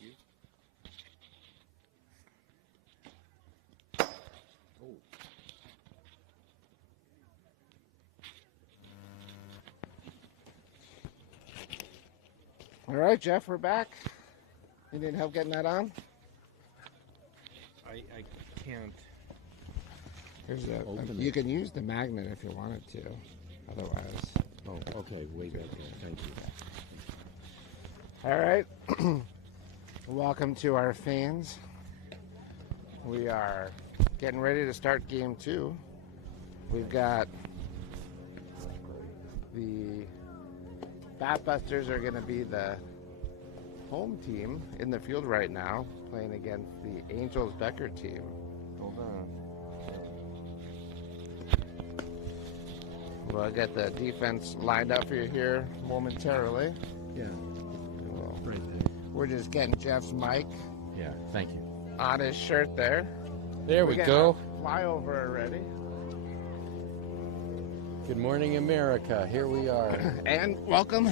you. Oh. All right, Jeff, we're back. You need help getting that on? I can't. Here's a, Open you it. can use the magnet if you wanted to. Otherwise. Oh, okay. Wait right there. Thank you. All right. Welcome to our fans. We are getting ready to start game 2. We've got the Batbusters are going to be the home team in the field right now, playing against the Angels Becker team. Hold on. We'll get the defense lined up for you here momentarily. Yeah. Right there. We're just getting Jeff's mic Yeah. Thank you. on his shirt there. There we go. Flyover already. Good morning, America. Here we are. And welcome.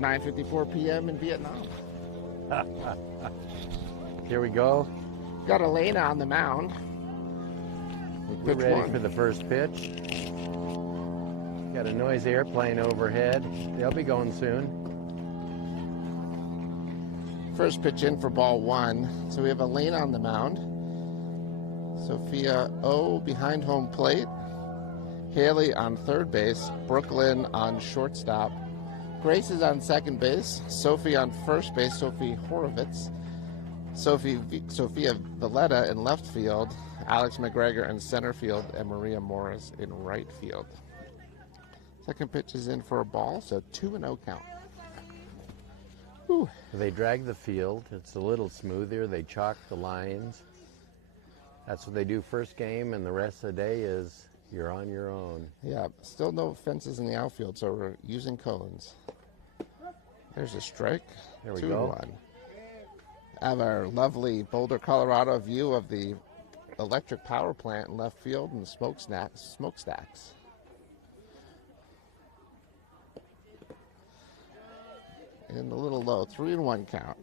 9:54 p.m. in Vietnam. Here we go. Got Elena on the mound. We're Pitch ready one. for the first pitch. Got a noisy airplane overhead. They'll be going soon. First pitch in for ball 1. So we have Elena on the mound. Sophia O behind home plate. Haley on third base. Brooklyn on shortstop. Grace is on second base. Sophie on first base. Sophie Horovitz. Sophia Valletta in left field. Alex McGregor in center field. And Maria Morris in right field. Second pitch is in for a ball. So 2-0 count. Whew. They drag the field. It's a little smoother. They chalk the lines. That's what they do first game, and the rest of the day is you're on your own. Yeah, still no fences in the outfield, so we're using cones. There's a strike. There we 2-1. go. Have our lovely Boulder, Colorado view of the electric power plant in left field and smokestacks. And a little low, 3-1 count.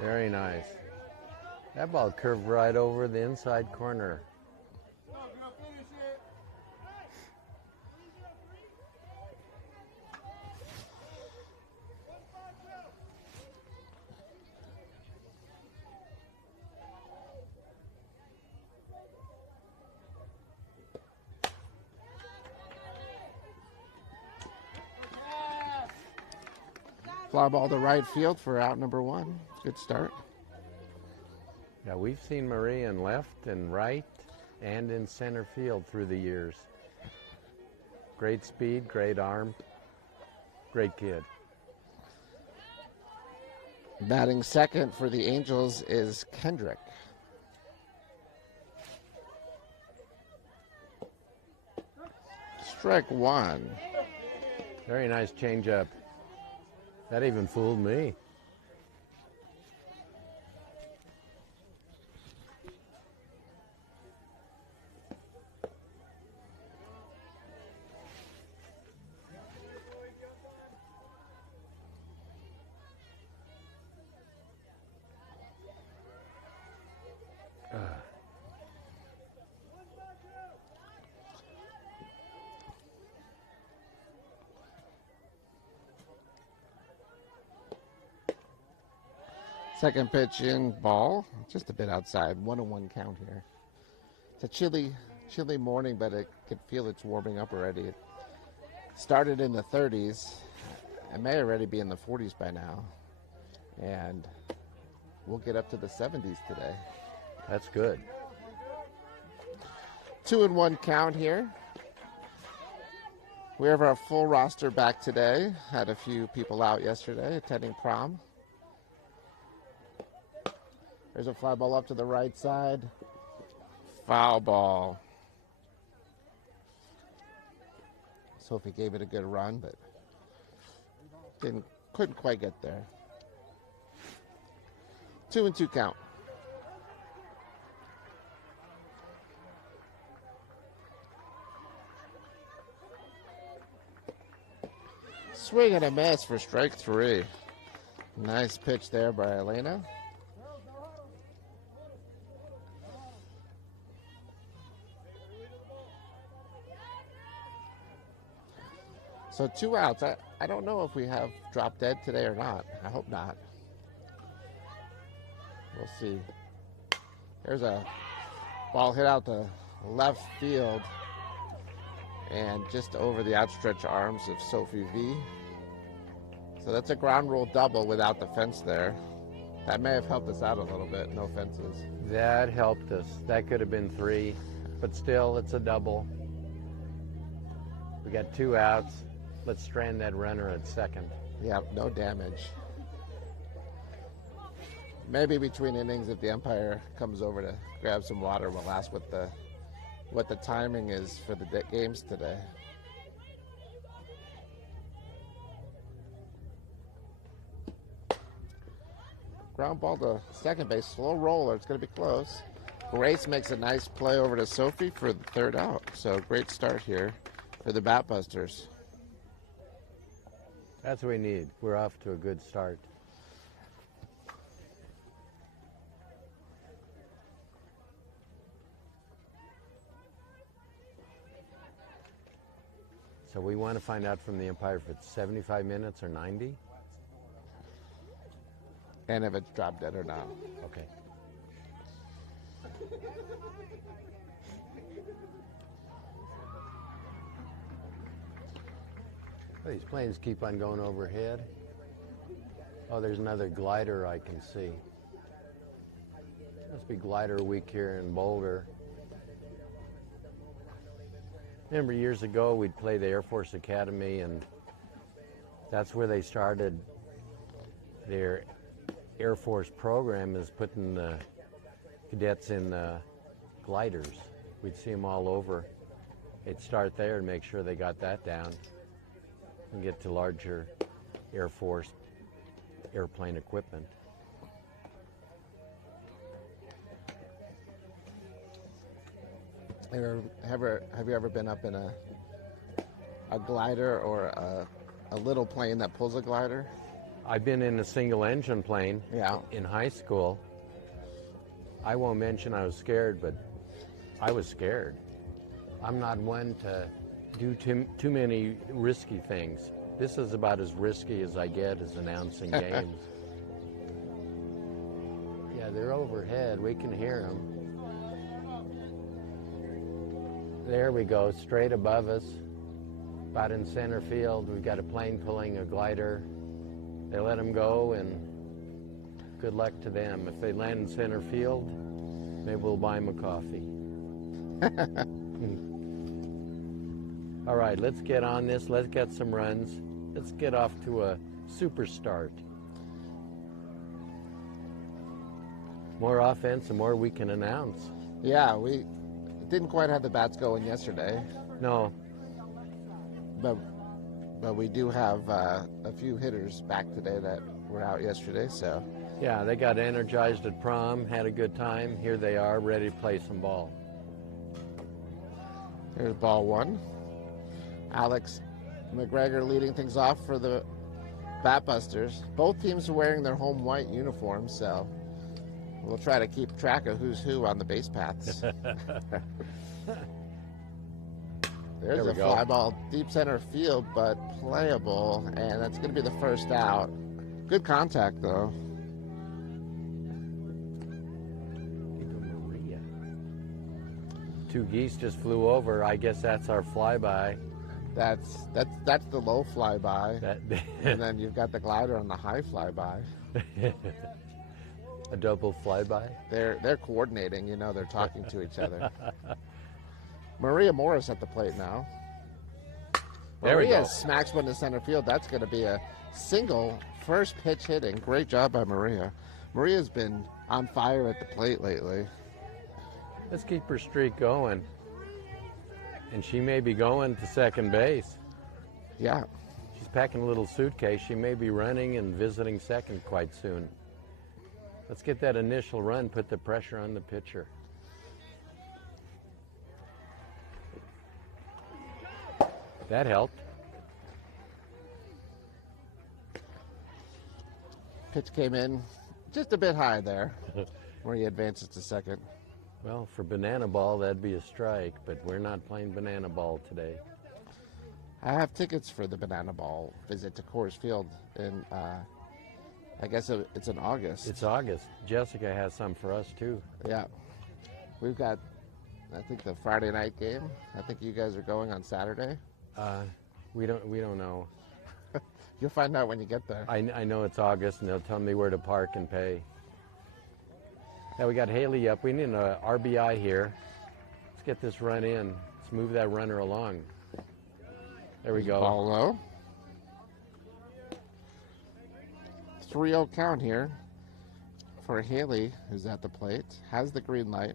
Very nice. That ball curved right over the inside corner. Fly ball to right field for out number 1. Good start. Yeah, we've seen Marie in left and right and in center field through the years. Great speed, great arm, great kid. Batting second for the Angels is Kendrick. Strike 1. Very nice changeup. That even fooled me. Second pitch in, ball, just a bit outside. 1-1 count here. It's a chilly morning, but I can feel it's warming up already. It started in the 30s. It may already be in the 40s by now. And we'll get up to the 70s today. That's good. 2-1 count here. We have our full roster back today. Had a few people out yesterday attending prom. There's a fly ball up to the right side. Foul ball. Sophie gave it a good run, but couldn't quite get there. 2-2 count. Swing and a miss for strike 3. Nice pitch there by Elena. So 2 outs. I don't know if we have drop dead today or not. I hope not. We'll see. There's a ball hit out to left field and just over the outstretched arms of Sophie V. So that's a ground rule double without the fence there. That may have helped us out a little bit, no fences. That helped us. That could have been 3, but still, it's a double. We got 2 outs. Let's strand that runner at second. Yeah, no damage. Maybe between innings, if the umpire comes over to grab some water, we'll ask what the timing is for the games today. Ground ball to second base, slow roller. It's going to be close. Grace makes a nice play over to Sophie for the 3rd out. So great start here for the Batbusters. That's what we need. We're off to a good start. So we want to find out from the umpire if it's 75 minutes or 90? And if it's drop dead or not. Okay. Oh, these planes keep on going overhead. Oh, there's another glider I can see. Must be glider week here in Boulder. Remember years ago we'd play the Air Force Academy, and that's where they started their Air Force program, is putting the cadets in gliders. We'd see them all over. They'd start there and make sure they got that down and get to larger Air Force airplane equipment. Have you ever been up in a glider or a little plane that pulls a glider? I've been in a single engine plane in high school. I won't mention I was scared, but I was scared. I'm not one to do too many risky things. This is about as risky as I get as announcing games. Yeah, they're overhead. We can hear them. There we go, straight above us, about in center field. We've got a plane pulling a glider. They let them go, and good luck to them. If they land in center field, maybe we'll buy them a coffee. All right, let's get on this. Let's get some runs. Let's get off to a super start. More offense, the more we can announce. Yeah, we didn't quite have the bats going yesterday. No. But we do have a few hitters back today that were out yesterday, so. Yeah, they got energized at prom, had a good time. Here they are, ready to play some ball. Here's ball 1. Alex McGregor leading things off for the Batbusters. Both teams are wearing their home white uniforms, so we'll try to keep track of who's who on the base paths. There's a fly ball deep center field, but playable, and that's going to be the 1st out. Good contact, though. Maria. 2 geese just flew over. I guess that's our flyby. That's the low flyby, and then you've got the glider on the high flyby. A double flyby. They're coordinating. You know, they're talking to each other. Maria Morris at the plate now. There we Maria go. smacks one to center field. That's going to be a single, first pitch hitting. Great job by Maria. Maria's been on fire at the plate lately. Let's keep her streak going. And she may be going to second base. Yeah. She's packing a little suitcase. She may be running and visiting second quite soon. Let's get that initial run, put the pressure on the pitcher. That helped. Pitch came in just a bit high there, where he advances to second. Well, for banana ball, that'd be a strike, but we're not playing banana ball today. I have tickets for the banana ball visit to Coors Field in, I guess it's in August. It's August. Jessica has some for us, too. Yeah. We've got, I think, the Friday night game. I think you guys are going on Saturday. We don't know. You'll find out when you get there. I know it's August, and they'll tell me where to park and pay. Now we got Haley up. We need an RBI here. Let's get this run in. Let's move that runner along. There we go. Ball low. 3-0 count here for Haley, who's at the plate. Has the green light.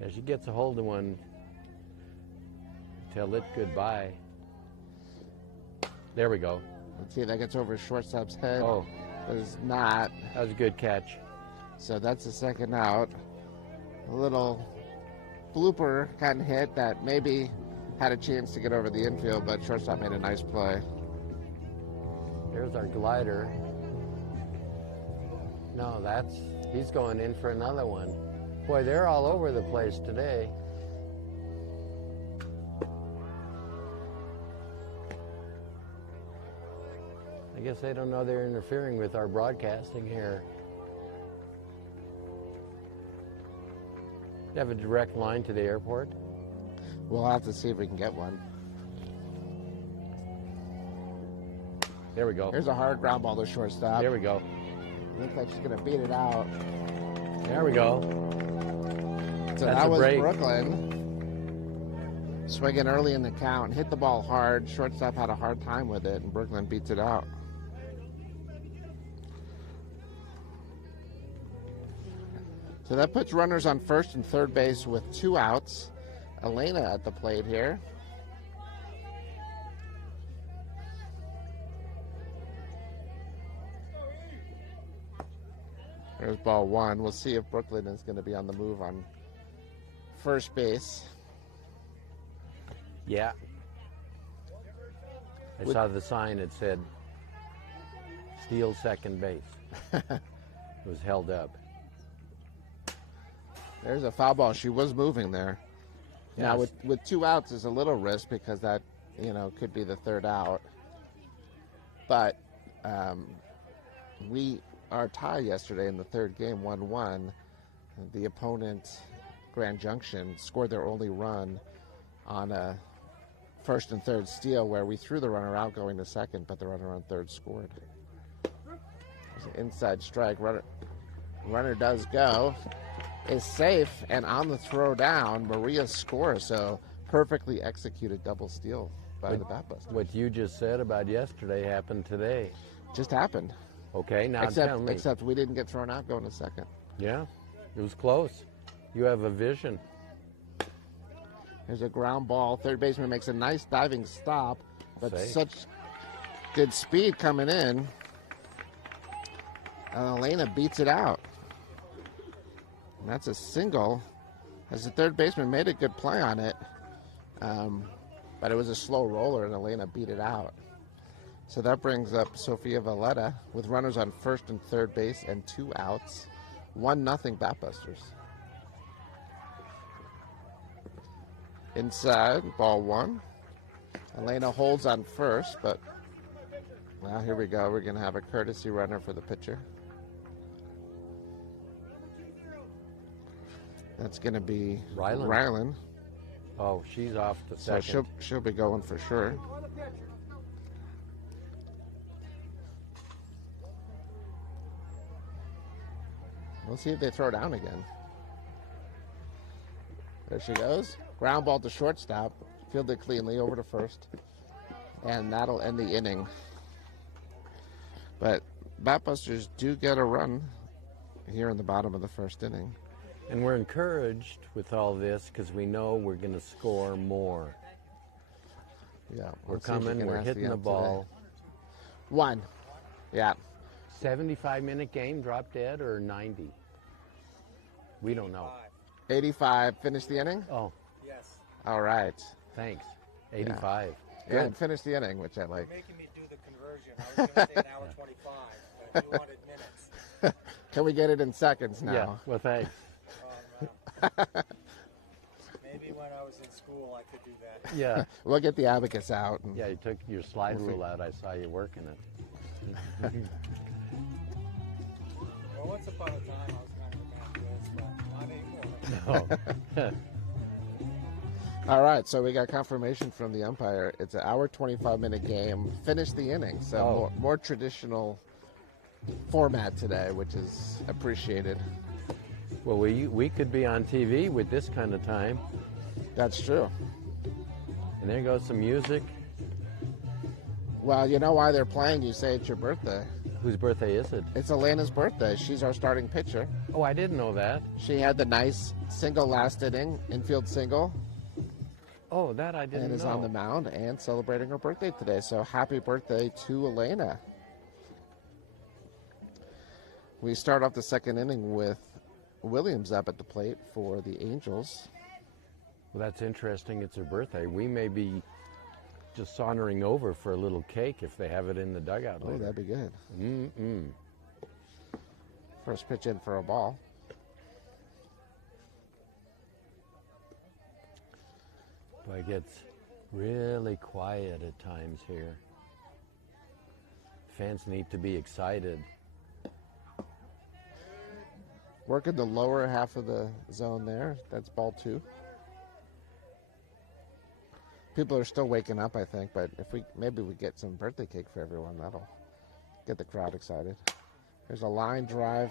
As she gets a hold of one, tell it goodbye. There we go. Let's see if that gets over shortstop's head. Oh. Does not. That was a good catch. So that's the second out. A little blooper kind of hit that maybe had a chance to get over the infield, but shortstop made a nice play. There's our glider. No, he's going in for another one. Boy, they're all over the place today. I guess they don't know they're interfering with our broadcasting here. You have a direct line to the airport? We'll have to see if we can get one. There we go. Here's a hard ground ball to shortstop. There we go. Looks like she's going to beat it out. There we go. So That's that a was break. Brooklyn. Swinging early in the count. Hit the ball hard. Shortstop had a hard time with it, and Brooklyn beats it out. So that puts runners on first and third base with 2 outs. Elena at the plate here. There's ball 1. We'll see if Brooklyn is going to be on the move on first base. Yeah. I saw the sign that said steal second base. It was held up. There's a foul ball. She was moving there. Yes. Now with 2 outs is a little risk because that, could be the third out. But our tie yesterday in the third game, 1-1. The opponent, Grand Junction, scored their only run on a first and third steal where we threw the runner out going to second, but the runner on third scored. There's an inside strike. Runner does go. Is safe, and on the throw down, Maria scores. So perfectly executed double steal by the Batbusters. What you just said about yesterday happened today. Just happened. Okay, now tell me. Except we didn't get thrown out going to second. Yeah, it was close. You have a vision. There's a ground ball. Third baseman makes a nice diving stop, but Safe. such good speed coming in. Elena beats it out. And that's a single, as the third baseman made a good play on it. But it was a slow roller, and Elena beat it out. So that brings up Sofia Valletta with runners on first and third base and 2 outs. 1-0 Batbusters. Inside, ball 1. Elena holds on first, but now here we go. We're going to have a courtesy runner for the pitcher. That's going to be Rylan. Oh, she's off to So second. she'll be going for sure. We'll see if they throw down again. There she goes. Ground ball to shortstop. Fielded cleanly over to first. And that'll end the inning. But Batbusters do get a run here in the bottom of the first inning. And we're encouraged with all this because we know we're going to score more. Yeah, We're let's see if we coming, can we're ask hitting the ump ball. today. 1. Yeah. 75-minute game, drop dead, or 90? We don't know. 85. Finish the inning? Oh, Yes. All right. thanks. 85. Yeah, Good. finish the inning, which I like. Making me do the conversion. I was going to say an hour 25, but you wanted minutes. Can we get it in seconds now? Yeah, well, thanks. Well, maybe when I was in school I could do that. Yeah, We'll get the abacus out. And yeah, you took your slide rule out. I saw you working it. Well, once upon a time I was kind of a math whiz, but not anymore. No. All right, so we got confirmation from the umpire. It's an hour 25-minute game. Finished the inning, so more traditional format today, which is appreciated. Well, we could be on TV with this kind of time. That's true. And there goes some music. Well, you know why they're playing? You say it's your birthday. Whose birthday is it? It's Elena's birthday. She's our starting pitcher. Oh, I didn't know that. She had the nice single last inning, infield single, Oh, that I didn't and is know. on the mound and celebrating her birthday today. So happy birthday to Elena. We start off the second inning with Williams up at the plate for the Angels. Well, that's interesting. It's her birthday. We may be just sauntering over for a little cake if they have it in the dugout Oh, later. that'd be good. Mm-mm. First pitch in for a ball. But it gets really quiet at times here. Fans need to be excited. Working the lower half of the zone there. That's ball two. People are still waking up, I think, but if maybe we get some birthday cake for everyone, that'll get the crowd excited. There's a line drive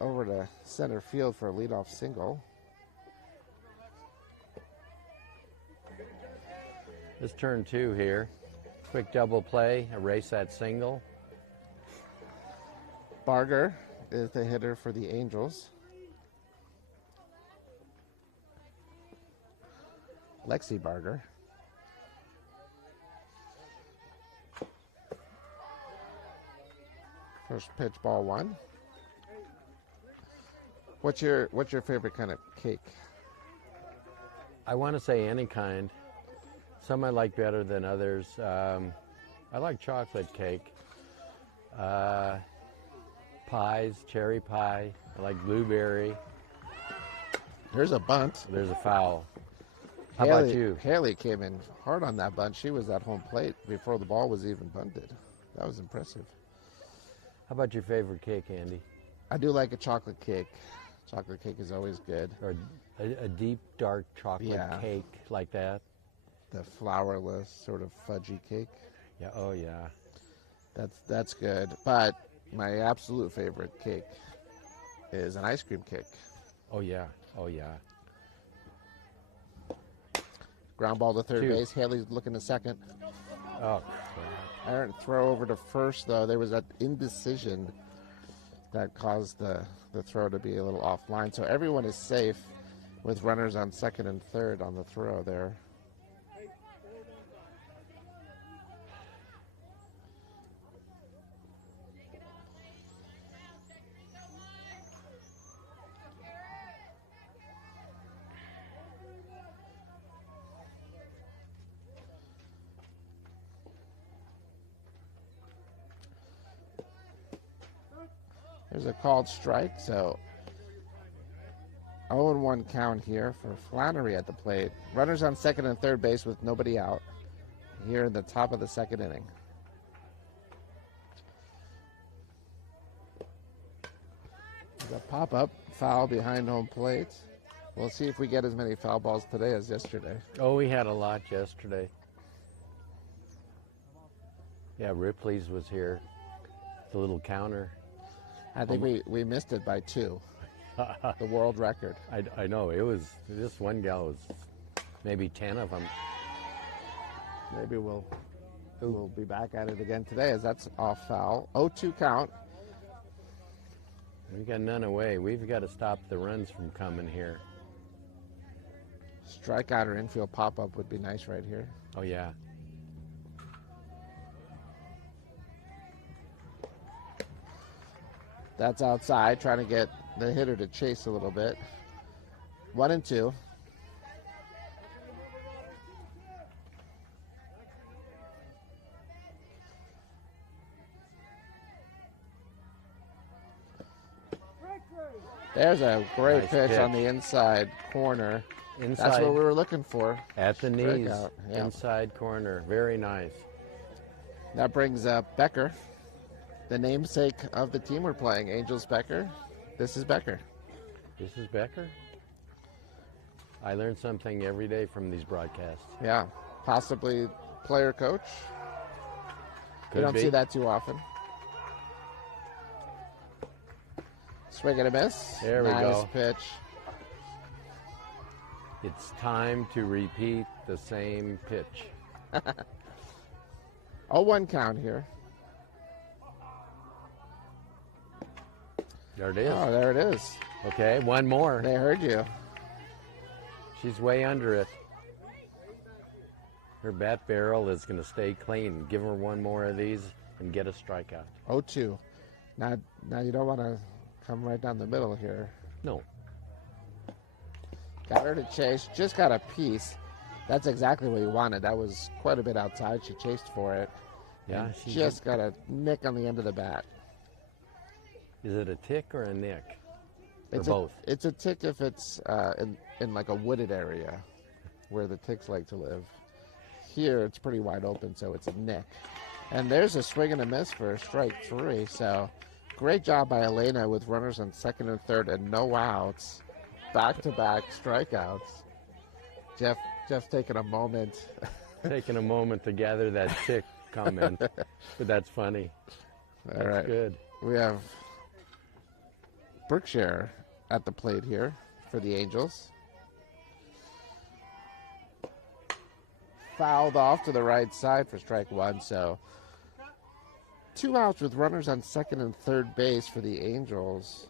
over to center field for a leadoff single. This turn two here. Quick double play, erase that single. Barger is the hitter for the Angels. Lexi Barger. First pitch, ball one. What's your favorite kind of cake? I want to say any kind. Some I like better than others. I like chocolate cake. Pies, cherry pie. I like blueberry. There's a bunt. There's a foul. How about you? Haley came in hard on that bunt. She was at home plate before the ball was even bunted. That was impressive. How about your favorite cake, Andy? I do like a chocolate cake. Chocolate cake is always good. Or a deep, dark chocolate cake like that? The flourless, sort of fudgy cake. Yeah. Oh, yeah. That's good. But my absolute favorite cake is an ice cream cake. Oh, yeah. Oh, yeah. Ground ball to third Two. base. Haley's looking to second. Oh, Errant throw over to first, though. There was that indecision that caused the throw to be a little offline. So everyone is safe with runners on second and third on the throw there. There's a called strike, so 0-1 count here for Flannery at the plate. Runners on second and third base with nobody out here in the top of the second inning. There's a pop-up foul behind home plate. We'll see if we get as many foul balls today as yesterday. Oh, we had a lot yesterday. Yeah, Ripley's was here. The little counter. I think we missed it by 2. The world record. I know. It was, this one gal was maybe 10 of them. Maybe we'll be back at it again today as that's off foul. 0-2 count. We got none away. We've got to stop the runs from coming here. Strikeout or infield pop-up would be nice right here. Oh, yeah. That's outside, trying to get the hitter to chase a little bit. 1-2. There's a great Nice pitch on pitch. the inside corner. Inside. That's what we were looking for. At the knees. Strikeout, yeah. Inside corner. Very nice. That brings up Becker, the namesake of the team we're playing. Angels Becker. This is Becker. This is Becker. I learn something every day from these broadcasts. Yeah, possibly player coach. Could We don't be. see that too often. Swing and a miss. There we nice go. pitch. It's time to repeat the same pitch. 0-1 count here. There it is. Oh, there it is. Okay, one more. They heard you. She's way under it. Her bat barrel is going to stay clean. Give her one more of these and get a strikeout. 0-2. Now you don't want to come right down the middle here. No. Got her to chase. Just got a piece. That's exactly what you wanted. That was quite a bit outside. She chased for it. Yeah, and she just got a nick on the end of the bat. Is it a tick or a nick? It's or both? It's a tick if it's in like a wooded area where the ticks like to live. Here it's pretty wide open, so it's a nick. And there's a swing and a miss for strike 3. So great job by Elena with runners on second and third and no outs. Back-to-back strikeouts. Jeff's taking a moment. Taking a moment to gather that tick comment, but that's funny. All That's right. good. We have Berkshire at the plate here for the Angels. Fouled off to the right side for strike 1, so 2 outs with runners on second and third base for the Angels.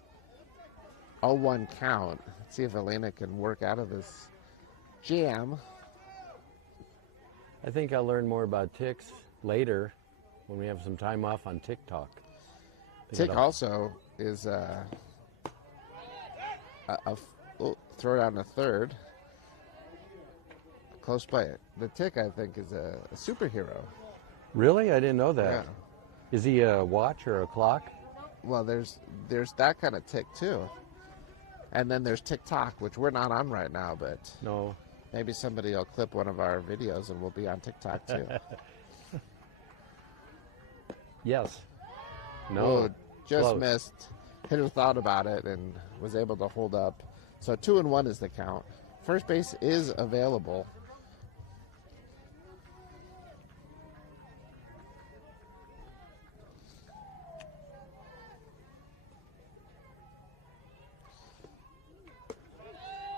0-1 count. Let's see if Elena can work out of this jam. I think I'll learn more about ticks later when we have some time off on TikTok. Tick also is throw down a third. Close play. The tick, I think, is a superhero. Really? I didn't know that. Yeah. Is he a watch or a clock? Well, there's that kind of tick too, and then there's TikTok, which we're not on right now, but No. maybe somebody will clip one of our videos and we'll be on TikTok too. Yes. No. Oh, just Close. missed. Hitter thought about it and was able to hold up. So 2-1 is the count. First base is available.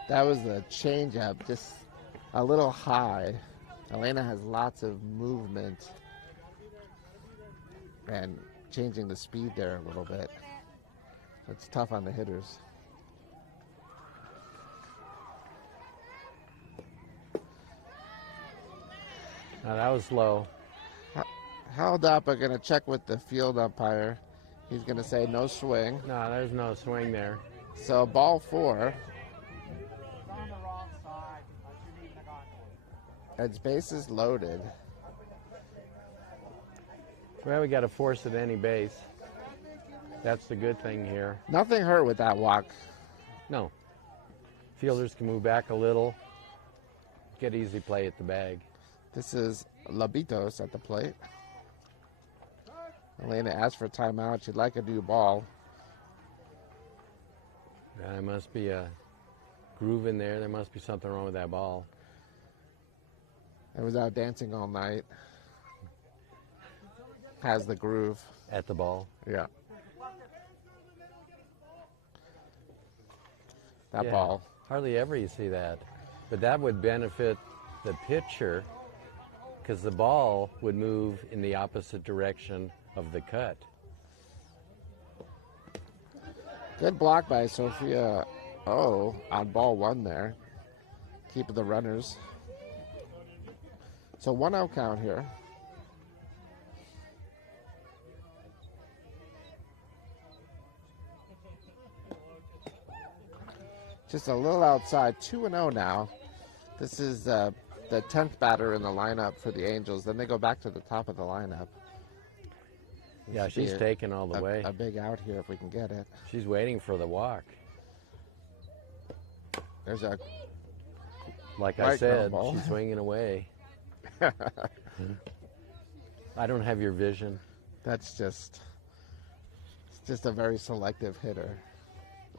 That was the changeup, just a little high. Elena has lots of movement and changing the speed there a little bit. It's tough on the hitters. Now that was low. Held up, I'm going to check with the field umpire. He's going to say no swing. No, there's no swing there. So ball 4. It's on the wrong side. I shouldn't even have gotten to it. Its base is loaded. Well, we got to force it any base. That's the good thing here. Nothing hurt with that walk. No. Fielders can move back a little. Get easy play at the bag. This is Labitos at the plate. Elena asked for a timeout. She'd like a new ball. There must be a groove in there. There must be something wrong with that ball. I was out dancing all night. Has the groove. At the ball. Yeah. That Yeah, ball. Hardly ever you see that. But that would benefit the pitcher because the ball would move in the opposite direction of the cut. Good block by Sophia O on ball 1 there. Keeping the runners. So 1-out count here. Just a little outside. 2-0 now. This is the 10th batter in the lineup for the Angels. Then they go back to the top of the lineup. Yeah, This would be she's taking all the way. a big out here if we can get it. She's waiting for the walk. There's a Like I Right, said, ground ball. she's swinging away. I don't have your vision. That's just, it's just a very selective hitter.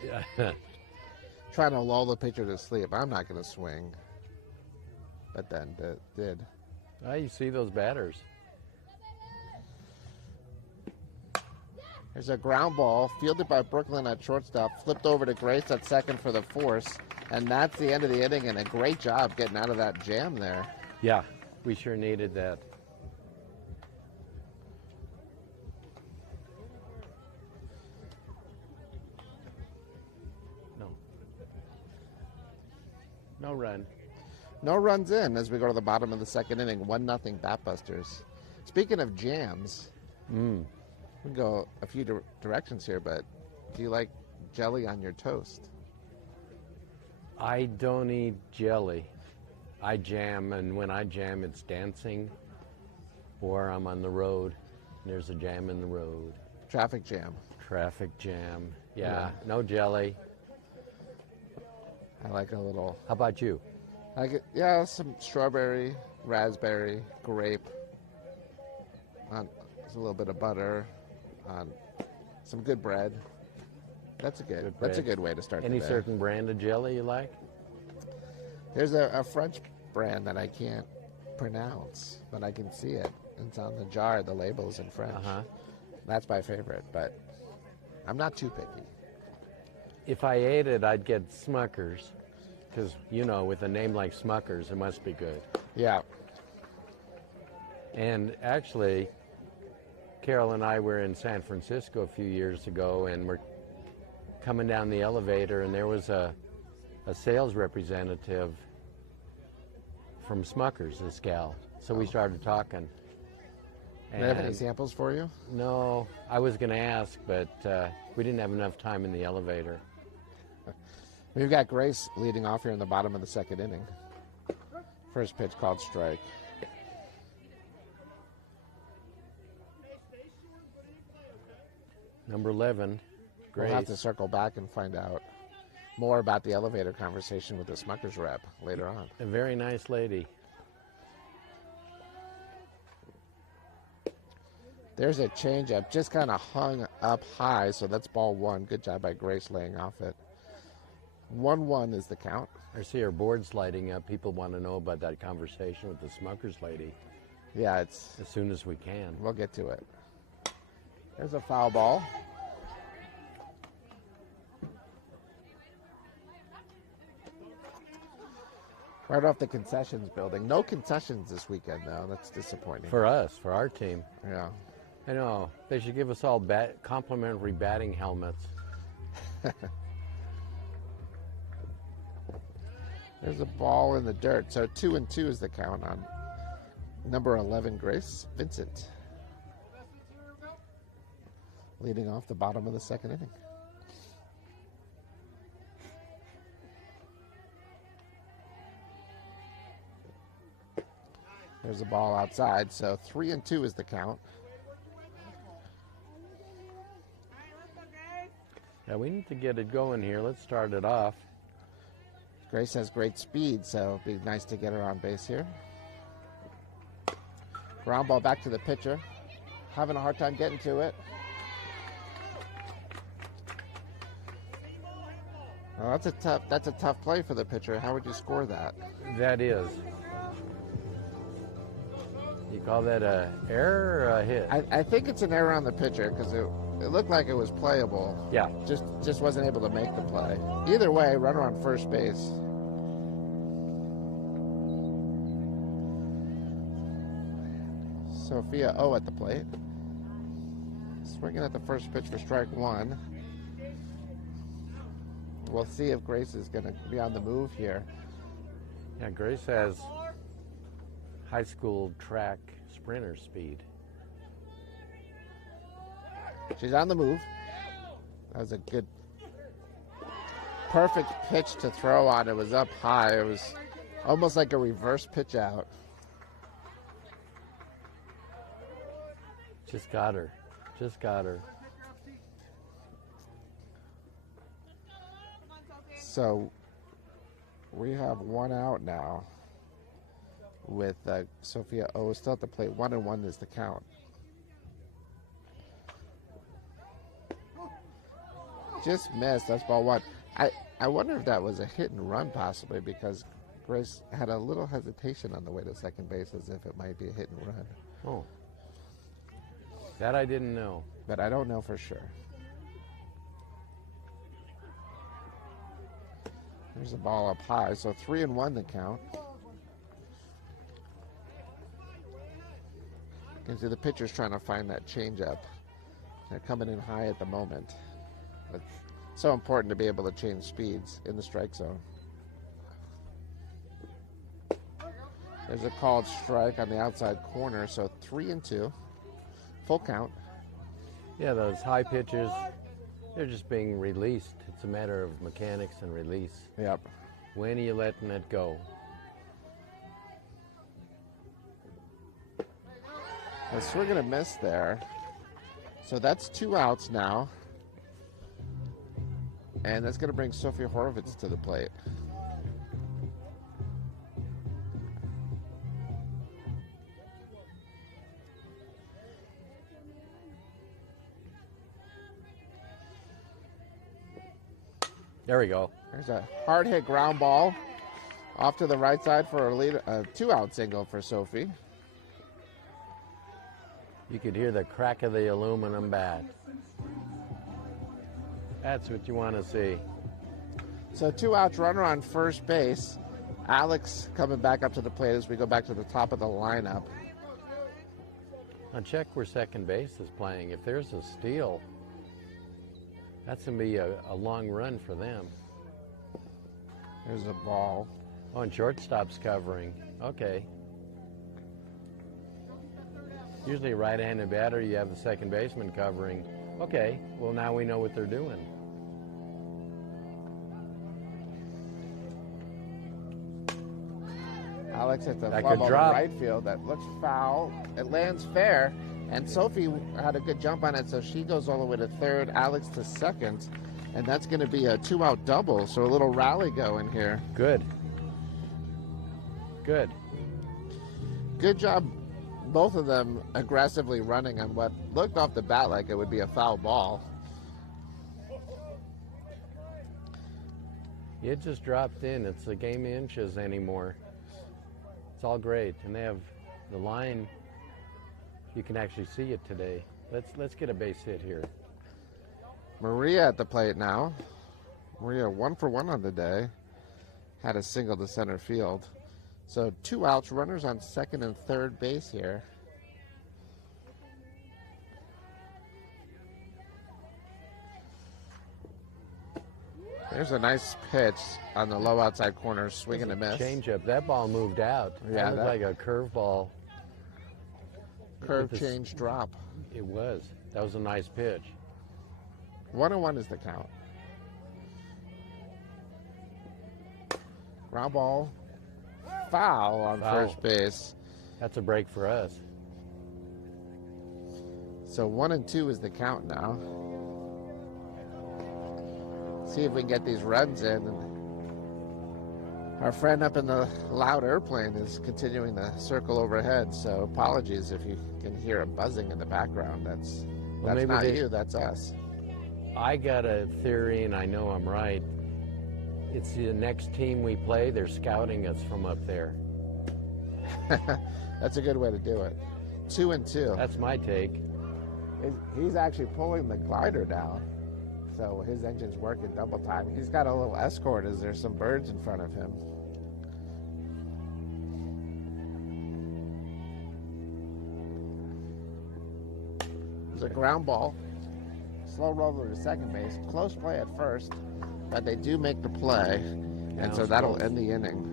Yeah. Trying to lull the pitcher to sleep. I'm not going to swing. But then did. Oh, you see those batters. There's a ground ball fielded by Brooklyn at shortstop, flipped over to Grace at second for the force. And that's the end of the inning, and a great job getting out of that jam there. Yeah, we sure needed that. No. No run. No runs in as we go to the bottom of the second inning. 1-0 Batbusters. Speaking of jams, we can go a few directions here, but do you like jelly on your toast? I don't eat jelly. I jam, and when I jam, it's dancing, or I'm on the road. There's a jam in the road. Traffic jam. Traffic jam. Yeah, no jelly. I like a little. How about you? I get some strawberry, raspberry, grape. On a little bit of butter, on some good bread. That's a good. That's a bread. good way to start. Any the day. certain brand of jelly you like? There's a French brand that I can't pronounce, but I can see it. It's on the jar. The label's in French. That's my favorite, but I'm not too picky. If I ate it, I'd get Smuckers, because with a name like Smuckers, it must be good. Yeah. And actually, Carol and I were in San Francisco a few years ago, and we're coming down the elevator, and there was a sales representative from Smuckers, this gal. So we started talking. Do they have any samples for you? No, I was going to ask, but we didn't have enough time in the elevator. We've got Grace leading off here in the bottom of the second inning. First pitch called strike. Number 11, Grace. We'll have to circle back and find out more about the elevator conversation with the Smuckers rep later on. A very nice lady. There's a changeup, just kind of hung up high, so that's ball one. Good job by Grace laying off it. 1-1 is the count. I see her board's lighting up. People want to know about that conversation with the Smuckers lady Yeah, it's. as soon as we can. We'll get to it. There's a foul ball. Right off the concessions building. No concessions this weekend, though. That's disappointing. For us, for our team. Yeah. I know. They should give us all complimentary batting helmets. There's a ball in the dirt. So 2-2 is the count on number 11, Grace Vincent. Leading off the bottom of the second inning. There's a ball outside, so 3-2 is the count. Yeah, we need to get it going here. Let's start it off. Grace has great speed, so it'd be nice to get her on base here. Ground ball back to the pitcher. Having a hard time getting to it. Oh, that's a tough play for the pitcher. How would you score that? That is. You call that a error or a hit? I think it's an error on the pitcher because it looked like it was playable. Yeah. Just wasn't able to make the play. Either way, runner on first base. Sophia O at the plate. Swinging at the first pitch for strike one. We'll see if Grace is going to be on the move here. Yeah, Grace has high school track sprinter speed. She's on the move. That was a good, perfect pitch to throw on. It was up high. It was almost like a reverse pitch out. Just got her. Just got her. So we have one out now with Sophia O still at the plate. 1-1 is the count. Just missed. That's ball one. I wonder if that was a hit and run possibly, because Grace had a little hesitation on the way to second base as if it might be a hit and run. Oh. That I didn't know. But I don't know for sure. There's a ball up high, so 3-1 the count. You can see the pitcher's trying to find that changeup. They're coming in high at the moment. It's so important to be able to change speeds in the strike zone. There's a called strike on the outside corner, so 3-2. Full count. Yeah, those high pitches, they're just being released. It's a matter of mechanics and release. Yep. When are you letting it go? A swing and a miss there. So that's 2 outs now. And that's going to bring Sophia Horowitz to the plate. There we go. There's a hard hit ground ball off to the right side for a 2-out single for Sophie. You could hear the crack of the aluminum bat. That's what you want to see. So 2 outs, runner on first base. Alex coming back up to the plate as we go back to the top of the lineup. Now check where second base is playing. If there's a steal, that's going to be a long run for them. There's a ball. Oh, and shortstop's covering. Okay. Usually a right-handed batter, you have the second baseman covering. Okay, well now we know what they're doing. Alex hit the That fly could ball to drop. right field. That looks foul. It lands fair. And Sophie had a good jump on it, so she goes all the way to third. Alex to second. And that's going to be a 2-out double. So a little rally going here. Good. Good. Good job, both of them aggressively running on what looked off the bat like it would be a foul ball. It just dropped in. It's a game of inches anymore. It's all great. And they have the line. You can actually see it today. Let's get a base hit here. Maria at the plate now. Maria 1 for 1 on the day. Had a single to center field. So 2 outs, runners on second and third base here. There's a nice pitch on the low outside corner, swing and a miss. Change up. That ball moved out. Yeah, That looked like a curveball. Curve With the- change drop. It was. That was a nice pitch. 1-1 is the count. Ground ball. Foul on Foul. first base. That's a break for us. So 1-2 is the count now. See if we can get these runs in. And our friend up in the loud airplane is continuing to circle overhead. So apologies if you can hear a buzzing in the background. That's maybe not they- you, that's us. I got a theory, and I know I'm right. It's the next team we play. They're scouting us from up there. That's a good way to do it. 2-2. That's my take. He's actually pulling the glider down. So his engine's working double time. He's got a little escort as there's some birds in front of him. There's a ground ball. Slow roller to second base. Close play at first, but they do make the play. And so that'll end the inning.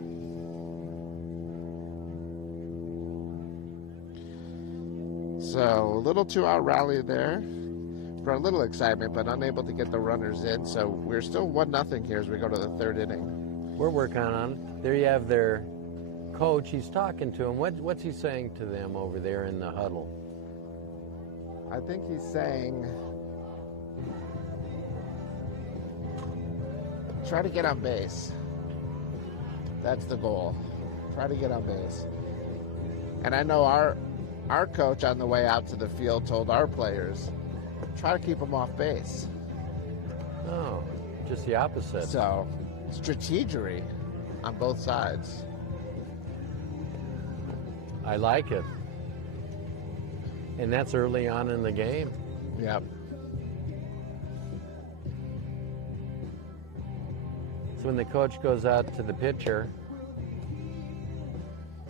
So a little 2-out rally there for a little excitement, but unable to get the runners in. So we're still 1-0 here as we go to the third inning. We're working on it. There you have their coach. He's talking to them. What's he saying to them over there in the huddle? I think he's saying, try to get on base. That's the goal. Try to get on base. And I know our coach on the way out to the field told our players, try to keep them off base. Oh, just the opposite. So, strategery on both sides. I like it. And that's early on in the game. Yep. So when the coach goes out to the pitcher,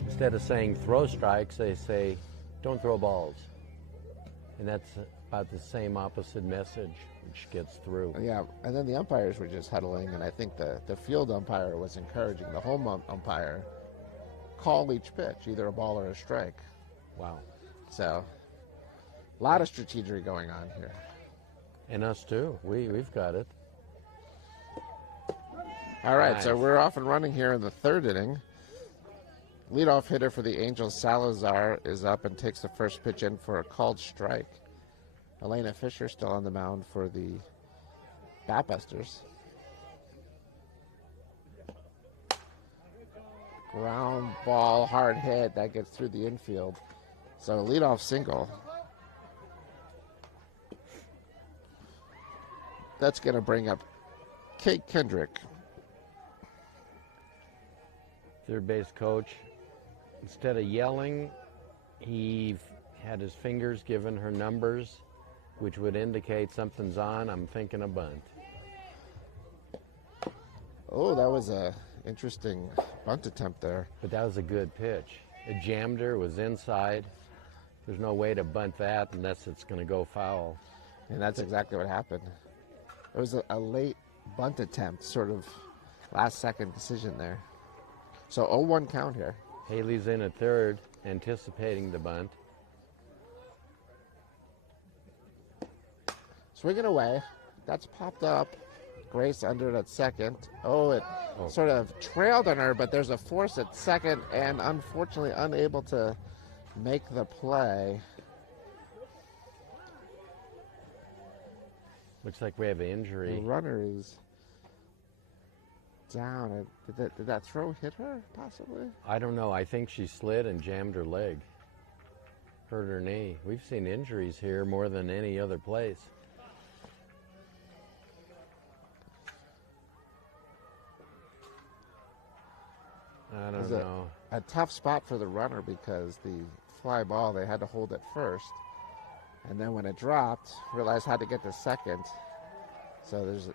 instead of saying throw strikes, they say don't throw balls. And that's about the same opposite message which gets through. Yeah, and then the umpires were just huddling, and I think the field umpire was encouraging the home umpire call each pitch, either a ball or a strike. Wow. So, a lot of strategery going on here. And us too. We've got it. All right, Nice. so we're off and running here in the third inning. Leadoff hitter for the Angels, Salazar, is up and takes the first pitch in for a called strike. Elena Fisher still on the mound for the Batbusters. Ground ball, hard hit, that gets through the infield. So a leadoff single. That's going to bring up Kate Kendrick. Third base coach, instead of yelling, he had his fingers giving her numbers, which would indicate something's on. I'm thinking a bunt. Oh, that was a interesting bunt attempt there. But that was a good pitch. It jammed her, was inside. There's no way to bunt that unless it's going to go foul. And that's exactly what happened. It was a late bunt attempt, sort of last-second decision there. So 0-1 count here. Haley's in at third, anticipating the bunt. Swinging away. That's popped up. Grace under it at second. Oh, it sort of trailed on her, but there's a force at second, and unfortunately unable to make the play. Looks like we have an injury. The runner is down. Did that throw hit her, possibly? I don't know. I think she slid and jammed her leg. Hurt her knee. We've seen injuries here more than any other place. I don't know. A tough spot for the runner because the fly ball, they had to hold it first. And then when it dropped, realized how to get to second. So there's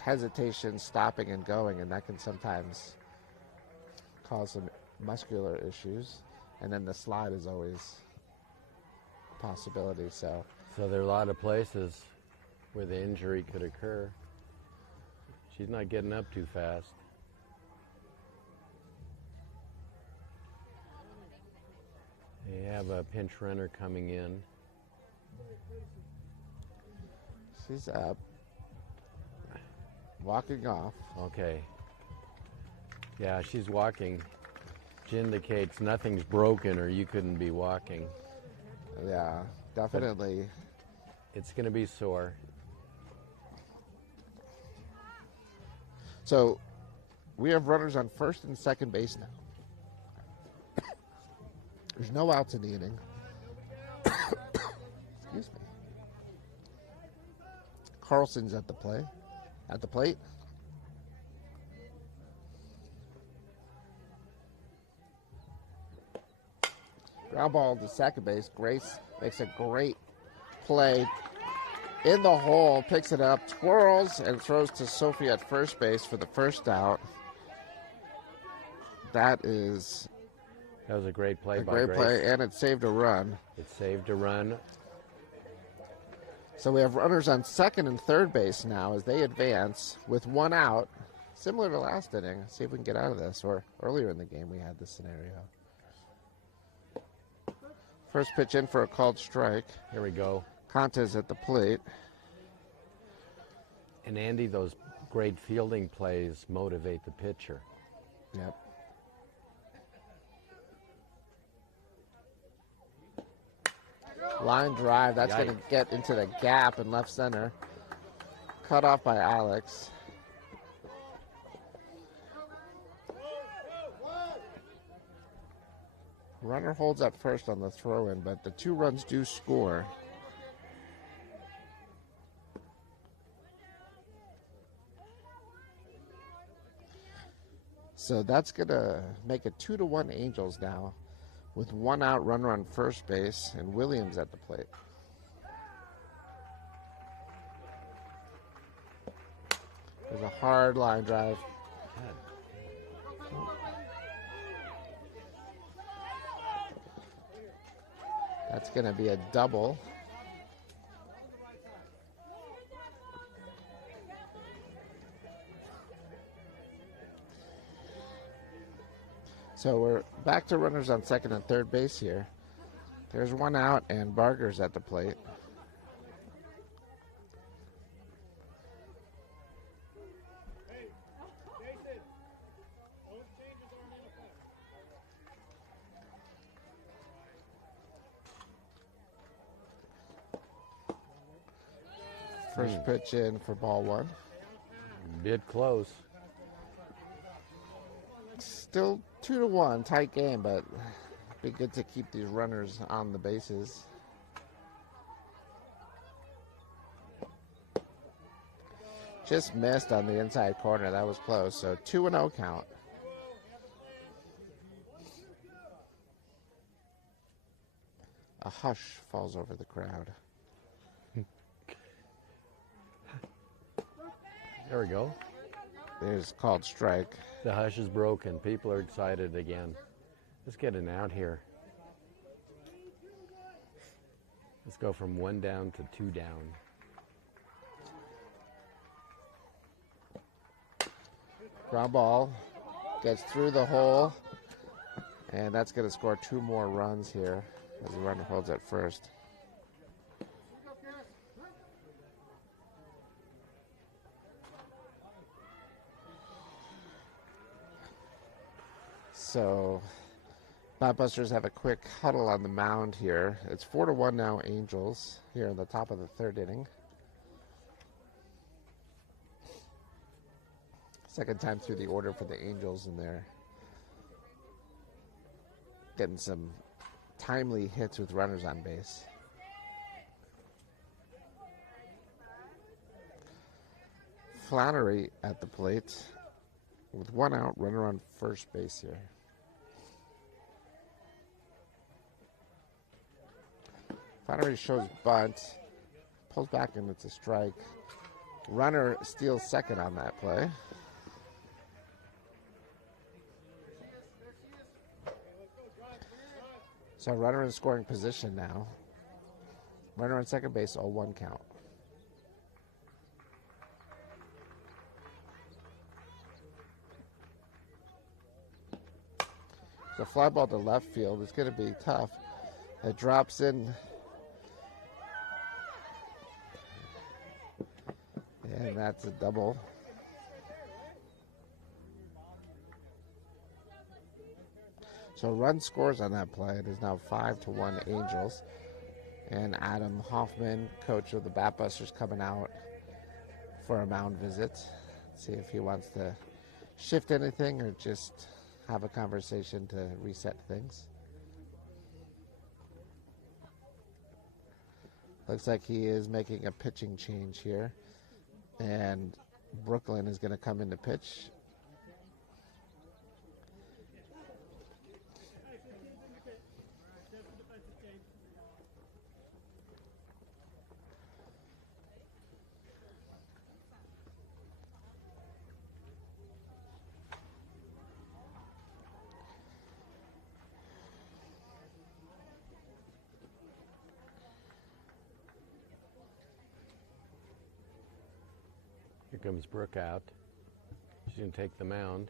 hesitation, stopping and going, and that can sometimes cause some muscular issues. And then the slide is always a possibility. So there are a lot of places where the injury could occur. She's not getting up too fast. They have a pinch runner coming in. she's up, walking off. Okay. Yeah, she's walking, which indicates nothing's broken or you couldn't be walking. Yeah, definitely. It's going to be sore. So we have runners on first and second base now. There's no outs in the inning. Excuse me. Carlson's at the plate. Ground ball to second base. Grace makes a great play in the hole, picks it up, twirls, and throws to Sophie at first base for the first out. That was a great play by great Grace. play, and it saved a run. It saved a run. So we have runners on second and third base now as they advance with one out, similar to last inning. Let's see if we can get out of this, or earlier in the game we had this scenario. First pitch in for a called strike. Here we go. Contes at the plate. And Andy, those great fielding plays motivate the pitcher. Yep. Line drive. That's going to Yikes. get into the gap in left center. Cut off by Alex. Runner holds up first on the throw-in, but the 2 runs do score. So that's going to make it 2-1 Angels now, with 1 out, runner on first base, and Williams at the plate. There's a hard line drive. That's going to be a double. So we're back to runners on second and third base here. There's 1 out, and Barger's at the plate. First pitch in for ball 1. Bit close. Still 2-1, tight game, but be good to keep these runners on the bases. Just missed on the inside corner. That was close. So 2-0 count. A hush falls over the crowd. There we go. There's called strike. The hush is broken. People are excited again. Let's get an out here. Let's go from 1 down to 2 down. Ground ball gets through the hole, and that's going to score 2 more runs here as the runner holds at first. So, Batbusters have a quick huddle on the mound here. It's 4-1 now, Angels, here in the top of the 3rd inning. Second time through the order for the Angels, and they're getting some timely hits with runners on base. Flannery at the plate with 1 out, runner on first base here. Flannery shows bunt, pulls back, and it's a strike. Runner steals second on that play. So runner in scoring position now. Runner on second base, 0-1 count. So fly ball to left field. It's going to be tough. It drops in. And that's a double. So run scores on that play. It is now 5-1 Angels. And Adam Hoffman, coach of the Batbusters, coming out for a mound visit. See if he wants to shift anything or just have a conversation to reset things. Looks like he is making a pitching change here. And Brooklyn is going to come in to pitch. Here comes Brooke out. She's going to take the mound.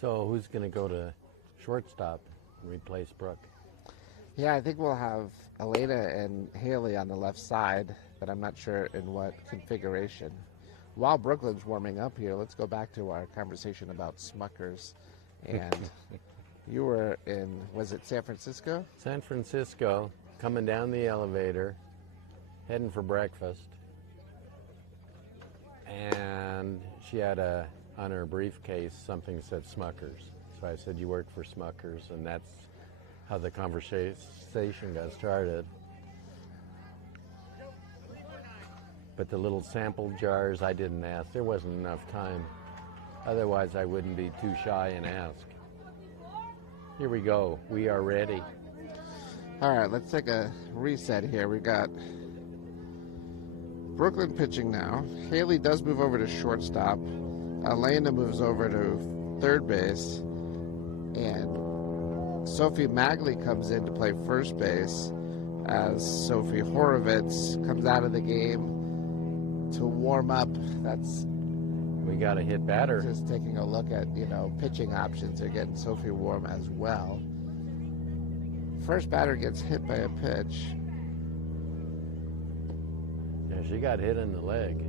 So who's going to go to shortstop and replace Brooke? Yeah, I think we'll have Elena and Haley on the left side, but I'm not sure in what configuration. While Brooklyn's warming up here, let's go back to our conversation about Smuckers. And you were in, was it San Francisco? San Francisco, coming down the elevator, heading for breakfast. And she had on her briefcase something that said Smuckers. So I said, you work for Smuckers, and that's how the conversation got started. But the little sample jars, I didn't ask. There wasn't enough time. Otherwise, I wouldn't be too shy and ask. Here we go. We are ready. All right, let's take a reset here. We got Brooklyn pitching now. Haley does move over to shortstop. Elena moves over to third base. And Sophie Magley comes in to play first base as Sophie Horovitz comes out of the game to warm up. We got a hit batter. Just taking a look at, pitching options. They're getting Sophie warm as well. First batter gets hit by a pitch. Yeah, she got hit in the leg.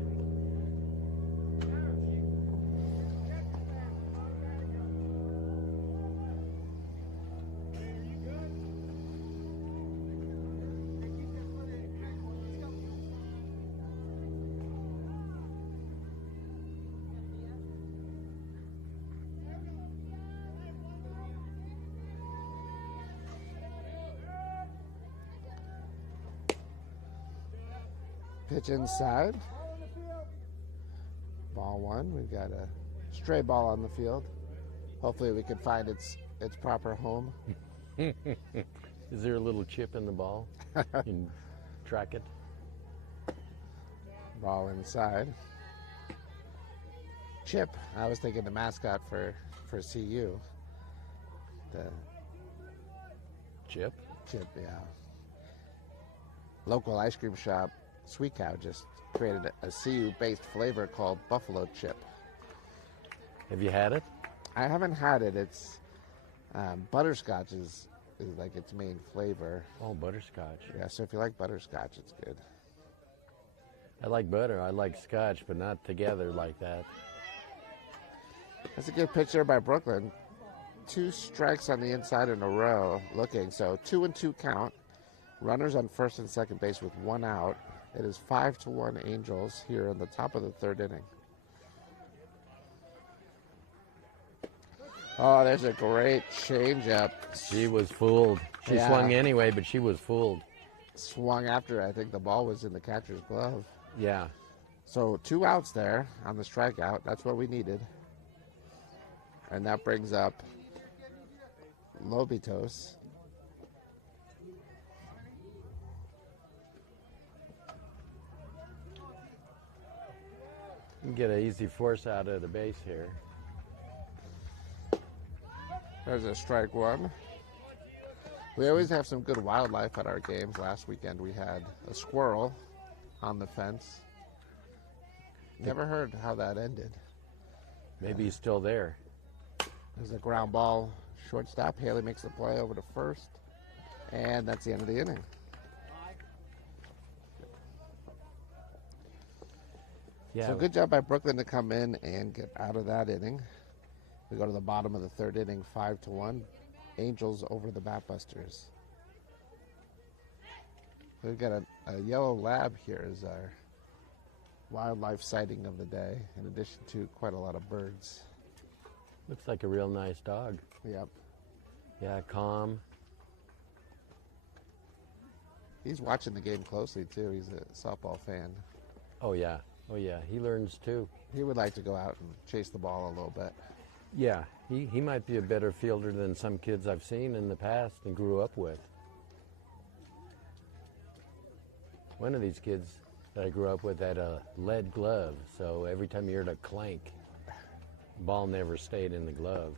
Pitch inside. Ball one. We've got a stray ball on the field. Hopefully we can find its proper home. Is there a little chip in the ball? You can track it. Ball inside. Chip. I was thinking the mascot for CU. The Chip? Chip, yeah. Local ice cream shop, Sweet Cow, just created a CU-based flavor called Buffalo Chip. Have you had it? I haven't had it. It's butterscotch is like its main flavor. Oh, butterscotch. Yeah, so if you like butterscotch, it's good. I like butter. I like scotch, but not together like that. That's a good pitch there by Brooklyn. 2 strikes on the inside in a row looking. So 2-2 count. Runners on first and second base with 1 out. It is 5-1 Angels here in the top of the third inning. Oh, there's a great changeup. She was fooled. She swung anyway, but she was fooled. Swung after, I think the ball was in the catcher's glove. Yeah. So 2 outs there on the strikeout. That's what we needed. And that brings up Lobitos. You can get an easy force out of the base here. There's a strike one. We always have some good wildlife at our games. Last weekend we had a squirrel on the fence. Never heard how that ended. Maybe he's still there. There's a ground ball, shortstop. Haley makes the play over to first. And that's the end of the inning. Yeah. So good job by Brooklyn to come in and get out of that inning. We go to the bottom of the third inning, 5-1. Angels over the Batbusters. We've got a yellow lab here as our wildlife sighting of the day, in addition to quite a lot of birds. Looks like a real nice dog. Yep. Yeah, calm. He's watching the game closely, too. He's a softball fan. Oh, yeah. Oh, yeah. He learns, too. He would like to go out and chase the ball a little bit. Yeah. He might be a better fielder than some kids I've seen in the past and grew up with. One of these kids that I grew up with had a lead glove, so every time you heard a clank, ball never stayed in the glove.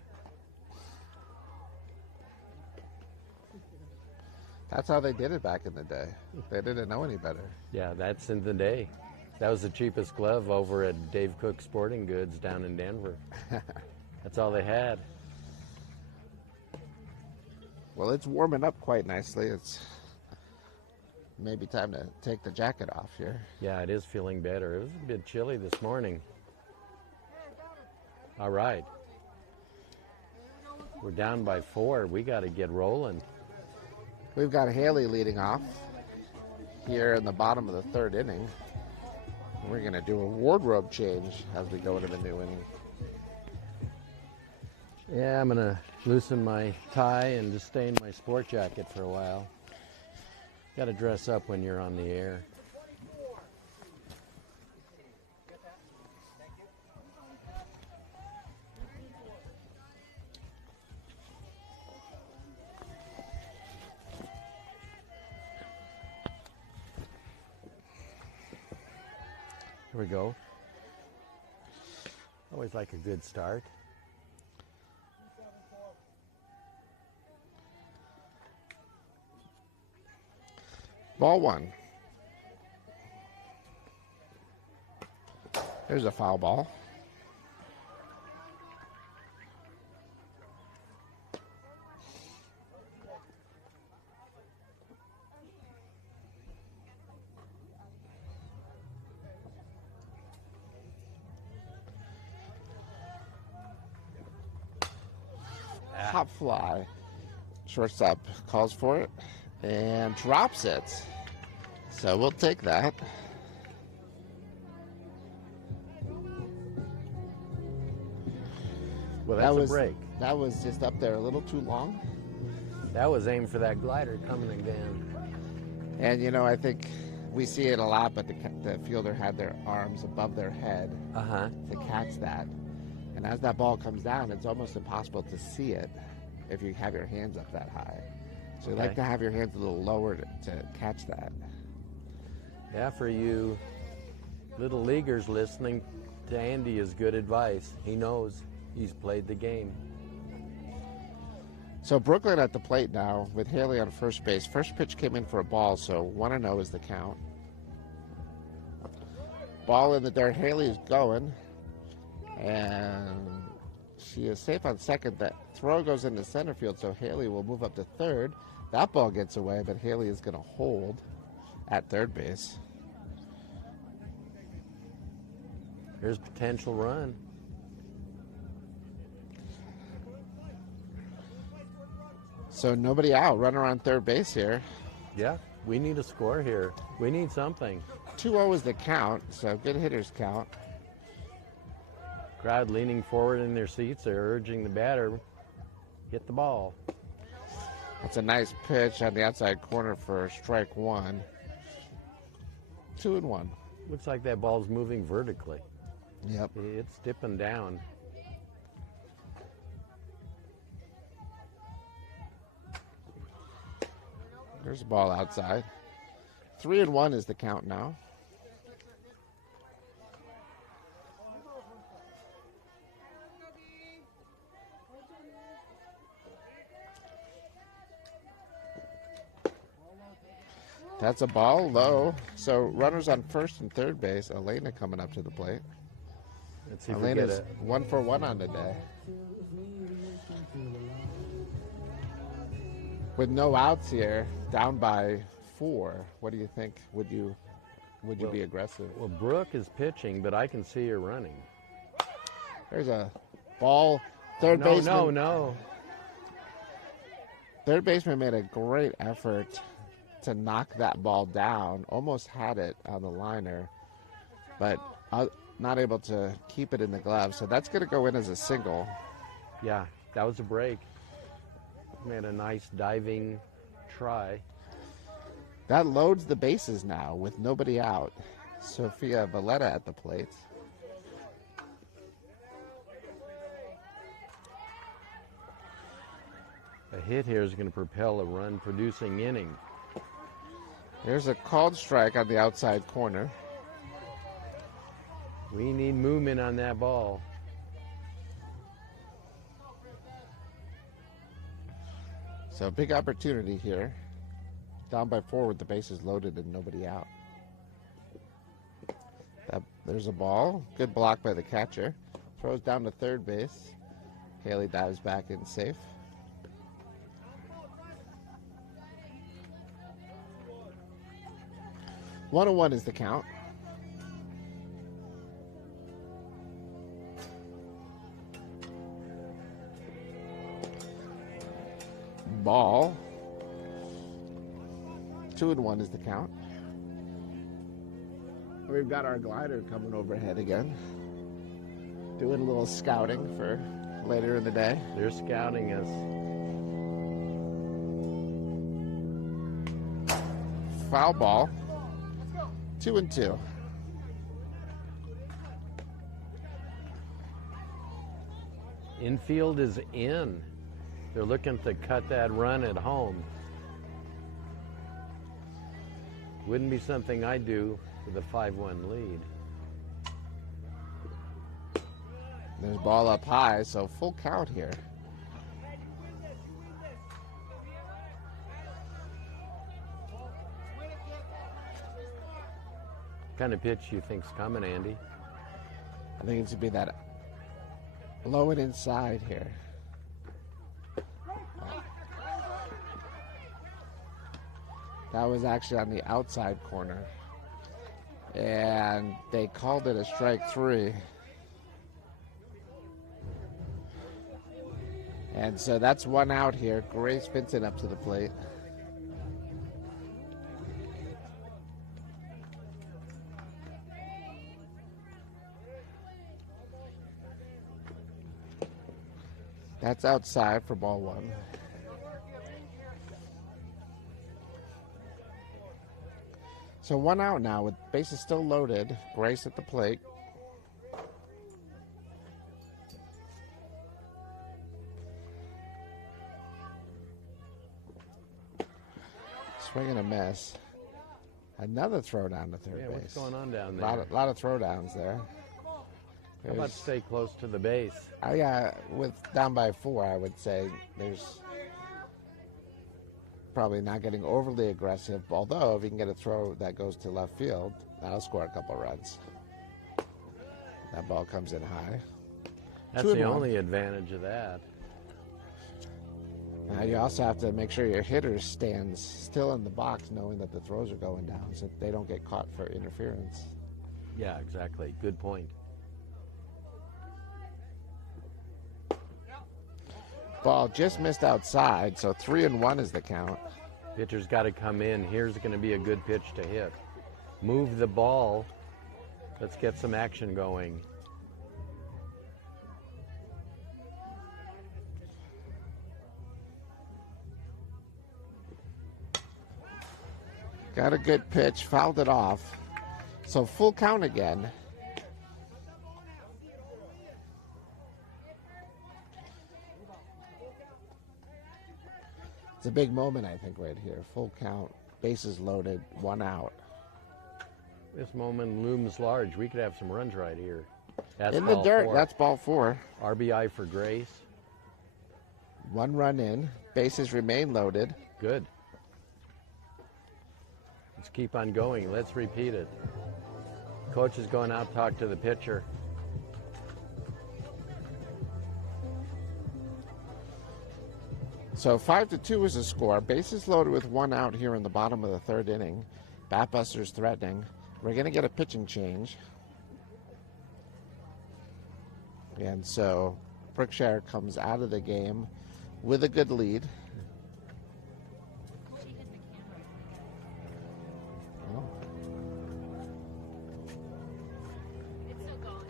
That's how they did it back in the day. They didn't know any better. Yeah, that's in the day. That was the cheapest glove over at Dave Cook Sporting Goods down in Denver. That's all they had. Well, it's warming up quite nicely. It's maybe time to take the jacket off here. Yeah, it is feeling better. It was a bit chilly this morning. All right. We're down by 4. We got to get rolling. We've got Haley leading off here in the bottom of the 3rd inning. We're going to do a wardrobe change as we go into the new inning. Yeah, I'm going to loosen my tie and just stay in my sport jacket for a while. Got to dress up when you're on the air. Here we go. Always like a good start. Ball 1. There's a foul ball. Hop fly. Shortstop calls for it and drops it. So we'll take that. Well, that's a break. That was just up there a little too long. That was aimed for that glider coming again. And, you know, I think we see it a lot, but the fielder had their arms above their head to catch that. And as that ball comes down, it's almost impossible to see it if you have your hands up that high. So you like to have your hands a little lower to catch that. Yeah, for you little leaguers listening to Andy is good advice. He knows. He's played the game. So Brooklyn at the plate now with Haley on first base. First pitch came in for a ball, so 1-0 is the count. Ball in the dirt. Haley is going, and she is safe on second. That throw goes into center field, so Haley will move up to third. That ball gets away, but Haley is going to hold at third base. Here's potential run. So nobody out. Runner on third base here. Yeah, we need a score here. We need something. 2-0 is the count, so good hitters count. Crowd leaning forward in their seats. They're urging the batter, hit the ball. That's a nice pitch on the outside corner for strike 1. 2-1. Looks like that ball's moving vertically. Yep. It's dipping down. There's a ball outside. 3-1 is the count now. That's a ball low. So runners on first and third base. Elena coming up to the plate. Let's see if we get Elena's it. 1 for 1 on the day. With no outs here, down by 4. What do you think? Would you be aggressive? Well, Brooke is pitching, but I can see her running. There's a ball. Third baseman. No. Third baseman made a great effort to knock that ball down. Almost had it on the liner, but not able to keep it in the glove. So that's going to go in as a single. Yeah, that was a break. Made a nice diving try. That loads the bases now with nobody out. Sophia Valletta at the plate. A hit here is going to propel a run-producing inning. There's a called strike on the outside corner. We need movement on that ball. So big opportunity here. Down by 4 with the bases loaded and nobody out. There's a ball. Good block by the catcher. Throws down to third base. Haley dives back in safe. 1-1 is the count. Ball. 2-1 is the count. We've got our glider coming overhead again. Doing a little scouting for later in the day. They're scouting us. Foul ball. 2-2. Infield is in. They're looking to cut that run at home. Wouldn't be something I'd do with a 5-1 lead. There's ball up high, so full count here. What kind of pitch you think's coming, Andy? I think it's to be that low and inside here. That was actually on the outside corner. And they called it a strike 3. And so that's 1 out here. Grace Vincent up to the plate. That's outside for ball 1. So 1 out now with bases still loaded. Grace at the plate. Swing and a miss. Another throw down to third base. What's going on down there? A lot of throwdowns there. How about stay close to the base? With down by 4, I would say there's probably not getting overly aggressive. Although if you can get a throw that goes to left field, that'll score a couple runs. That ball comes in high. That's the only advantage of that. Now you also have to make sure your hitter stands still in the box, knowing that the throws are going down, so they don't get caught for interference. Yeah, exactly. Good point. Ball just missed outside, so 3-1 is the count. Pitcher's got to come in. Here's going to be a good pitch to hit. Move the ball. Let's get some action going. Got a good pitch, fouled it off. So full count again. It's a big moment, I think, right here. Full count, bases loaded, 1 out. This moment looms large. We could have some runs right here. That's In the ball dirt, 4. that's ball 4. RBI for Grace. 1 run in, bases remain loaded. Good. Let's keep on going. Let's repeat it. Coach is going out to talk to the pitcher. So 5-2 is the score. Bases loaded with 1 out here in the bottom of the 3rd inning. Batbusters threatening. We're going to get a pitching change. And so Brookshire comes out of the game with a good lead.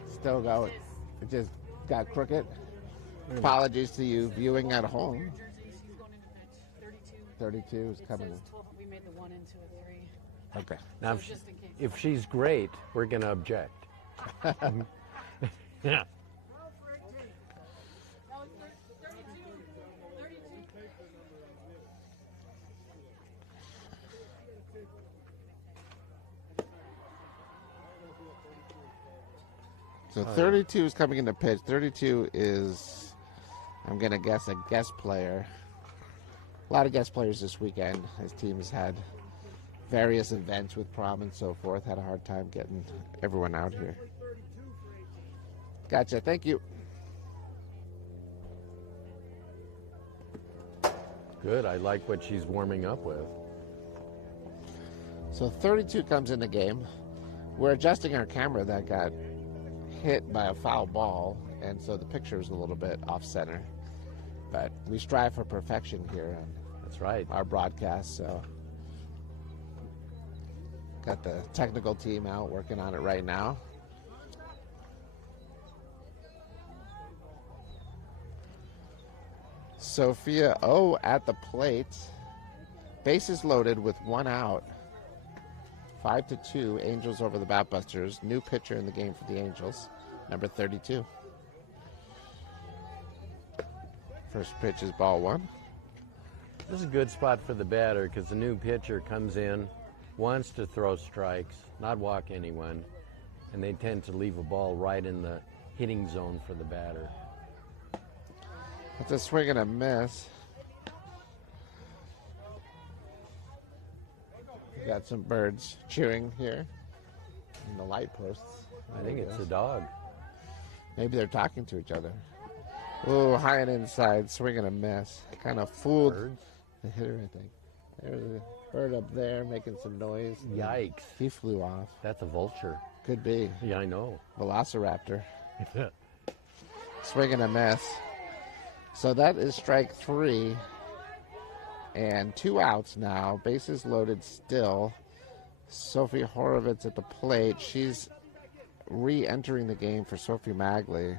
Still going. It just got crooked. Apologies to you viewing at home. 32 is coming. We made the 1 into a 3. Okay. Now, So just in case. if she's great, we're going to object. Yeah. So 32 is coming into pitch. 32 is, I'm going to guess, a guest player. A lot of guest players this weekend. His team has had various events with prom and so forth. Had a hard time getting everyone out here. Gotcha. Thank you. Good. I like what she's warming up with. So 32 comes in the game. We're adjusting our camera that got hit by a foul ball, and so the picture is a little bit off center. But we strive for perfection here on That's right. our broadcast, so got the technical team out working on it right now. Sophia O at the plate. Bases loaded with one out. 5-2, Angels over the Batbusters. New pitcher in the game for the Angels, number 32. First pitch is ball one. This is a good spot for the batter because the new pitcher comes in, wants to throw strikes, not walk anyone, and they tend to leave a ball right in the hitting zone for the batter. It's a swing and a miss. We got some birds chewing here in the light posts. I think it's a dog. Maybe they're talking to each other. Ooh, high and inside, swing and a miss. Kind of fooled Birds? the hitter, I think. There's a bird up there making some noise. Yikes. He flew off. That's a vulture. Could be. Yeah, I know. Velociraptor. Swing and a miss. So that is strike three. And 2 outs now. Bases loaded still. Sophie Horovitz at the plate. She's re-entering the game for Sophie Magley.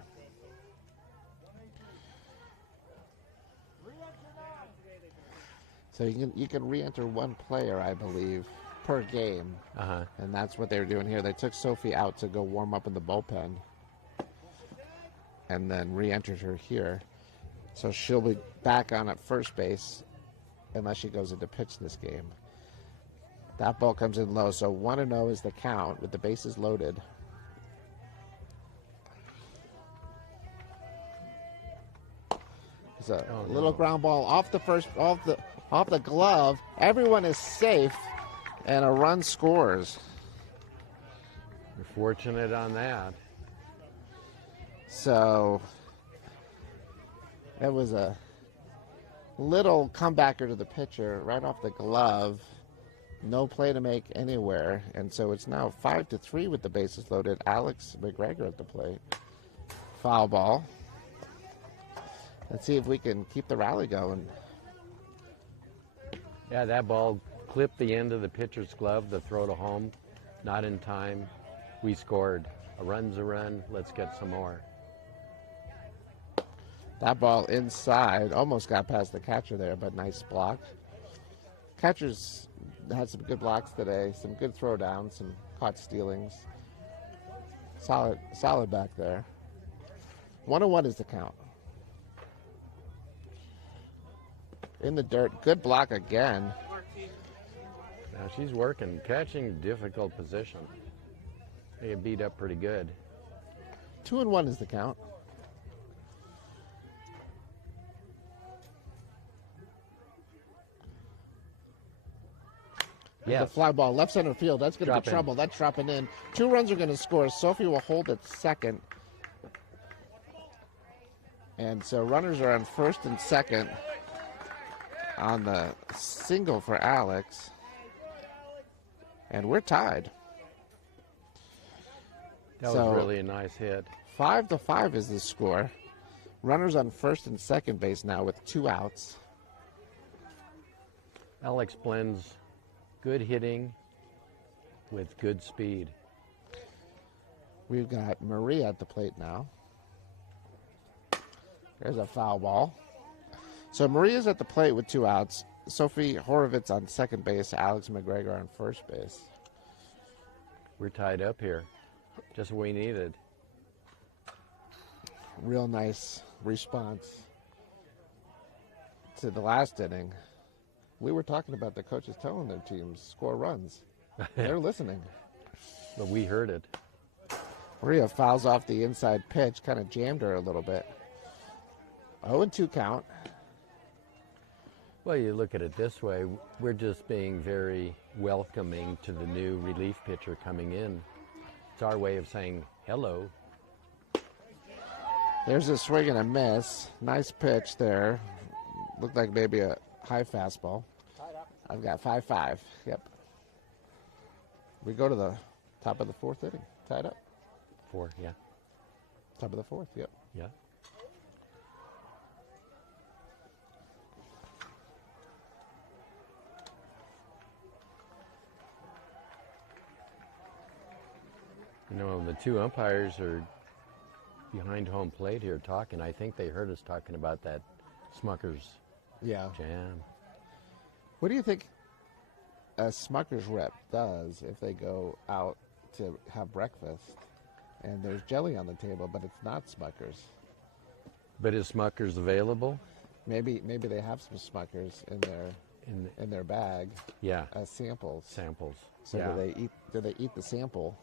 So you can re-enter one player, I believe, per game. Uh-huh. And that's what they were doing here. They took Sophie out to go warm up in the bullpen and then re-entered her here. So she'll be back on at first base unless she goes into pitch this game. That ball comes in low, so 1-0 is the count with the bases loaded. It's a little ground ball off the glove. Everyone is safe, and a run scores. You're fortunate on that. So it was a little comebacker to the pitcher right off the glove. No play to make anywhere, and so it's now 5-3 with the bases loaded. Alex McGregor at the plate. Foul ball. Let's see if we can keep the rally going. Yeah, that ball clipped the end of the pitcher's glove, the throw to home. Not in time. We scored. A run's a run. Let's get some more. That ball inside. Almost got past the catcher there, but nice block. Catchers had some good blocks today. Some good throwdowns, some caught stealings. Solid back there. 1-1 is the count. In the dirt. Good block again. Now she's working, catching difficult position. They get beat up pretty good. 2-1 is the count. There's a fly ball, left center field. That's going to be trouble. That's dropping in. 2 runs are going to score. Sophie will hold at second. And so runners are on first and second on the single for Alex. And we're tied. That was really a nice hit. 5-5 is the score. Runners on first and second base now with 2 outs. Alex blends good hitting with good speed. We've got Maria at the plate now. There's a foul ball. So Maria's at the plate with 2 outs. Sophie Horovitz on second base. Alex McGregor on first base. We're tied up here. Just what we needed. Real nice response to the last inning. We were talking about the coaches telling their teams score runs. They're listening. But we heard it. Maria fouls off the inside pitch, kind of jammed her a little bit. 0-2 count. Well, you look at it this way, we're just being very welcoming to the new relief pitcher coming in. It's our way of saying hello. There's a swing and a miss. Nice pitch there. Looked like maybe a high fastball. I've got 5-5. Yep. We go to the top of the fourth inning. Tied up. 4, yeah. Top of the fourth, yep. Yeah. You know, the two umpires are behind home plate here talking. I think they heard us talking about that Smucker's Yeah. jam. What do you think a Smucker's rep does if they go out to have breakfast and there's jelly on the table, but it's not Smucker's? But is Smucker's available? Maybe they have some Smucker's in their bag Yeah, as samples. samples. So yeah. do they eat the sample?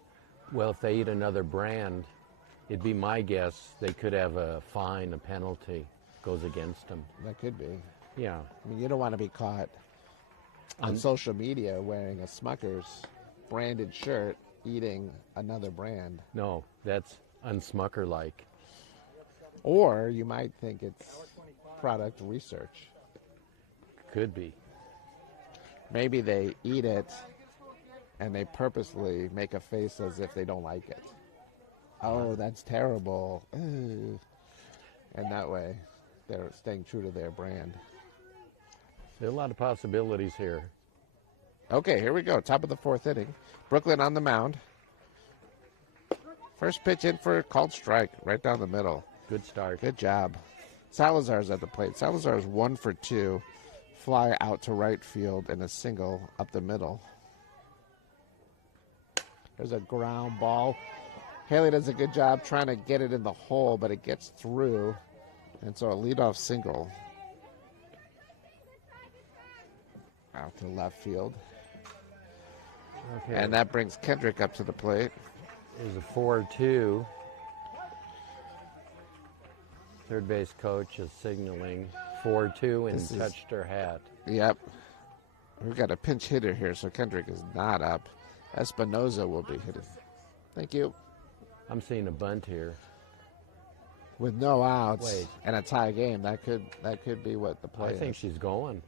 Well, if they eat another brand, it'd be my guess they could have a fine, a penalty goes against them. That could be. Yeah. I mean, you don't want to be caught on social media wearing a Smucker's branded shirt eating another brand. No, that's unsmucker-like. Or you might think it's product research. Could be. Maybe they eat it and they purposely make a face as if they don't like it. Oh, that's terrible. Ugh. And that way they're staying true to their brand. There are a lot of possibilities here. Okay, here we go. Top of the fourth inning. Brooklyn on the mound. First pitch in for a called strike right down the middle. Good start. Good job. Salazar's at the plate. Salazar's 1 for 2. Fly out to right field and a single up the middle. There's a ground ball. Haley does a good job trying to get it in the hole, but it gets through. And so a leadoff single out to left field. Okay. And that brings Kendrick up to the plate. There's a 4-2. Third base coach is signaling 4-2 and touched her hat. Yep. We've got a pinch hitter here, so Kendrick is not up. Espinoza will be hitting. Thank you. I'm seeing a bunt here. With no outs Wait. and a tie game, that could be what the play I think is. she's going.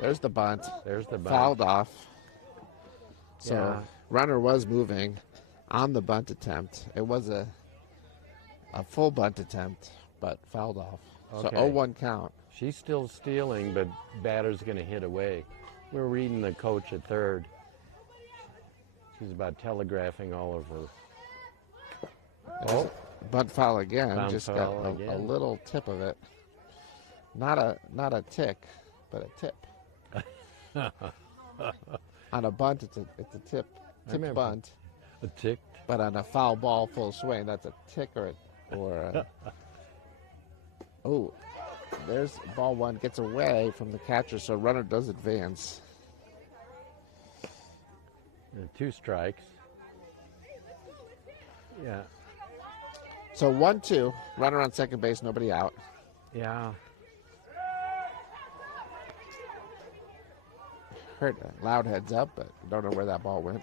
There's the bunt. There's the bunt. Fouled off. So Yeah. runner was moving on the bunt attempt. It was a full bunt attempt, but fouled off. Okay. So 0-1 count. She's still stealing, but batter's going to hit away. We're reading the coach at third. She's about telegraphing all of her. Oh, bunt foul again. Bunt Just foul got a again. little tip of it. Not a tick, but a tip. On a bunt, it's a tip remember. bunt. A tick. But on a foul ball full swing, that's a tick or a oh, there's ball one, gets away from the catcher, so runner does advance. And 2 strikes. Yeah. So 1-2, runner on second base, nobody out. Yeah. Heard a loud heads up, but don't know where that ball went.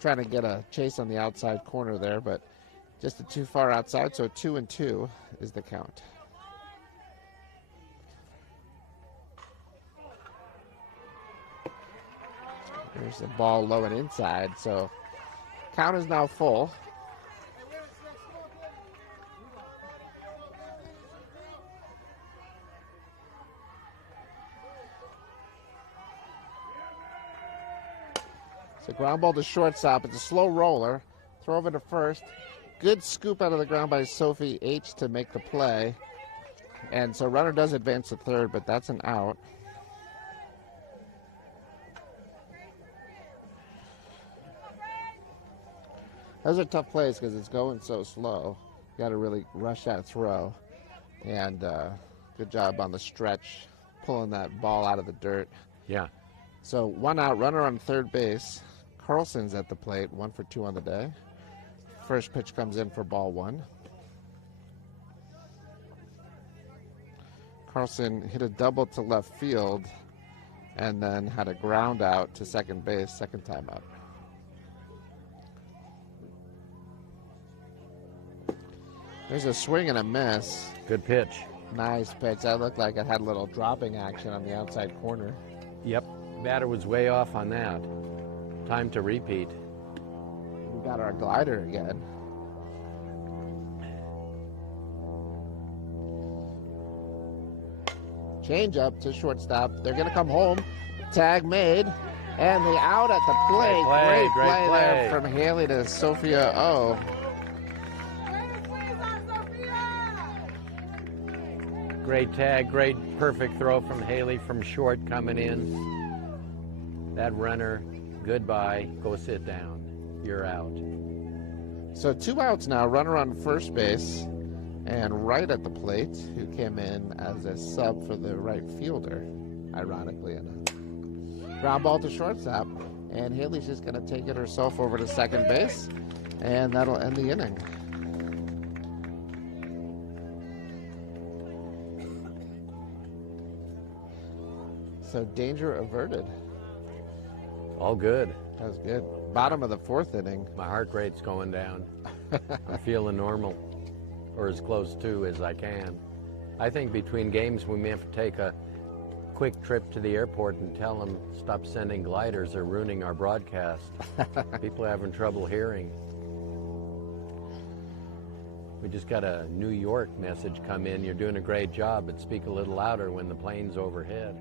Trying to get a chase on the outside corner there, but just too far outside, so 2-2 is the count. There's the ball low and inside, so count is now full. It's a ground ball to shortstop. It's a slow roller. Throw over to first. Good scoop out of the ground by Sophie H. to make the play. And so runner does advance to third, but that's an out. Those are tough plays because it's going so slow. You got to really rush that throw. And good job on the stretch, pulling that ball out of the dirt. Yeah. So 1 out, runner on third base. Carlson's at the plate, 1 for 2 on the day. First pitch comes in for ball 1. Carlson hit a double to left field and then had a ground out to second base, second time out. There's a swing and a miss. Good pitch. Nice pitch. That looked like it had a little dropping action on the outside corner. Yep. Batter was way off on that. Time to repeat. We got our glider again. Change up to shortstop. They're going to come home. Tag made. And the out at the plate. Great play. There from Haley to Sophia O. Great tag, great perfect throw from Haley from short coming in. That runner, goodbye, go sit down. You're out. So 2 outs now, runner on first base and right at the plate, who came in as a sub for the right fielder, ironically enough. Ground ball to shortstop, and Haley's just going to take it herself over to second base, and that'll end the inning. So danger averted. All good. That was good. Bottom of the 4th inning. My heart rate's going down. I'm feeling normal, or as close to as I can. I think between games we may have to take a quick trip to the airport and tell them stop sending gliders, they're ruining our broadcast. People are having trouble hearing. We just got a New York message come in. You're doing a great job, but speak a little louder when the plane's overhead.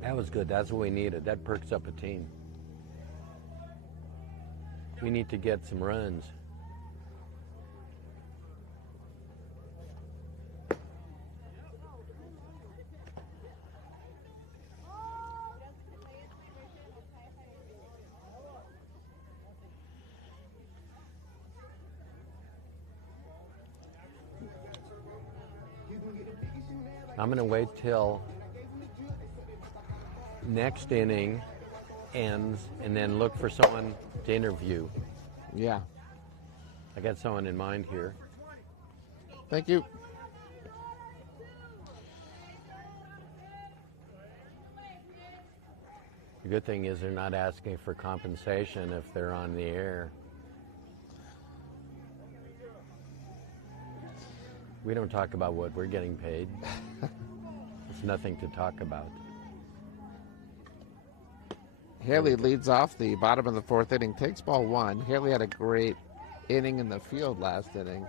That was good. That's what we needed. That perks up a team. We need to get some runs. I'm going to wait till next inning ends and then look for someone to interview. Yeah. I got someone in mind here. Thank you. The good thing is they're not asking for compensation if they're on the air. We don't talk about what we're getting paid. It's nothing to talk about. Haley leads off the bottom of the 4th inning, takes ball 1. Haley had a great inning in the field last inning,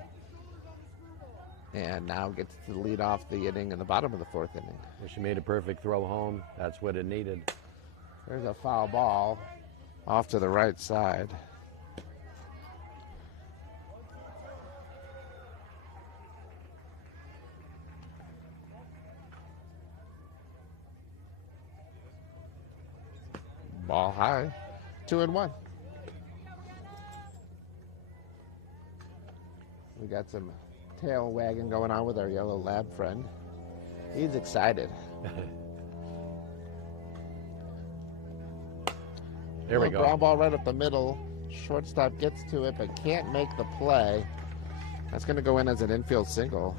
and now gets to lead off the inning in the bottom of the 4th inning. She made a perfect throw home. That's what it needed. There's a foul ball off to the right side. Ball high, 2-1. We got some tail wagging going on with our yellow lab friend. He's excited. There we go. Ground ball right up the middle. Shortstop gets to it but can't make the play. That's going to go in as an infield single.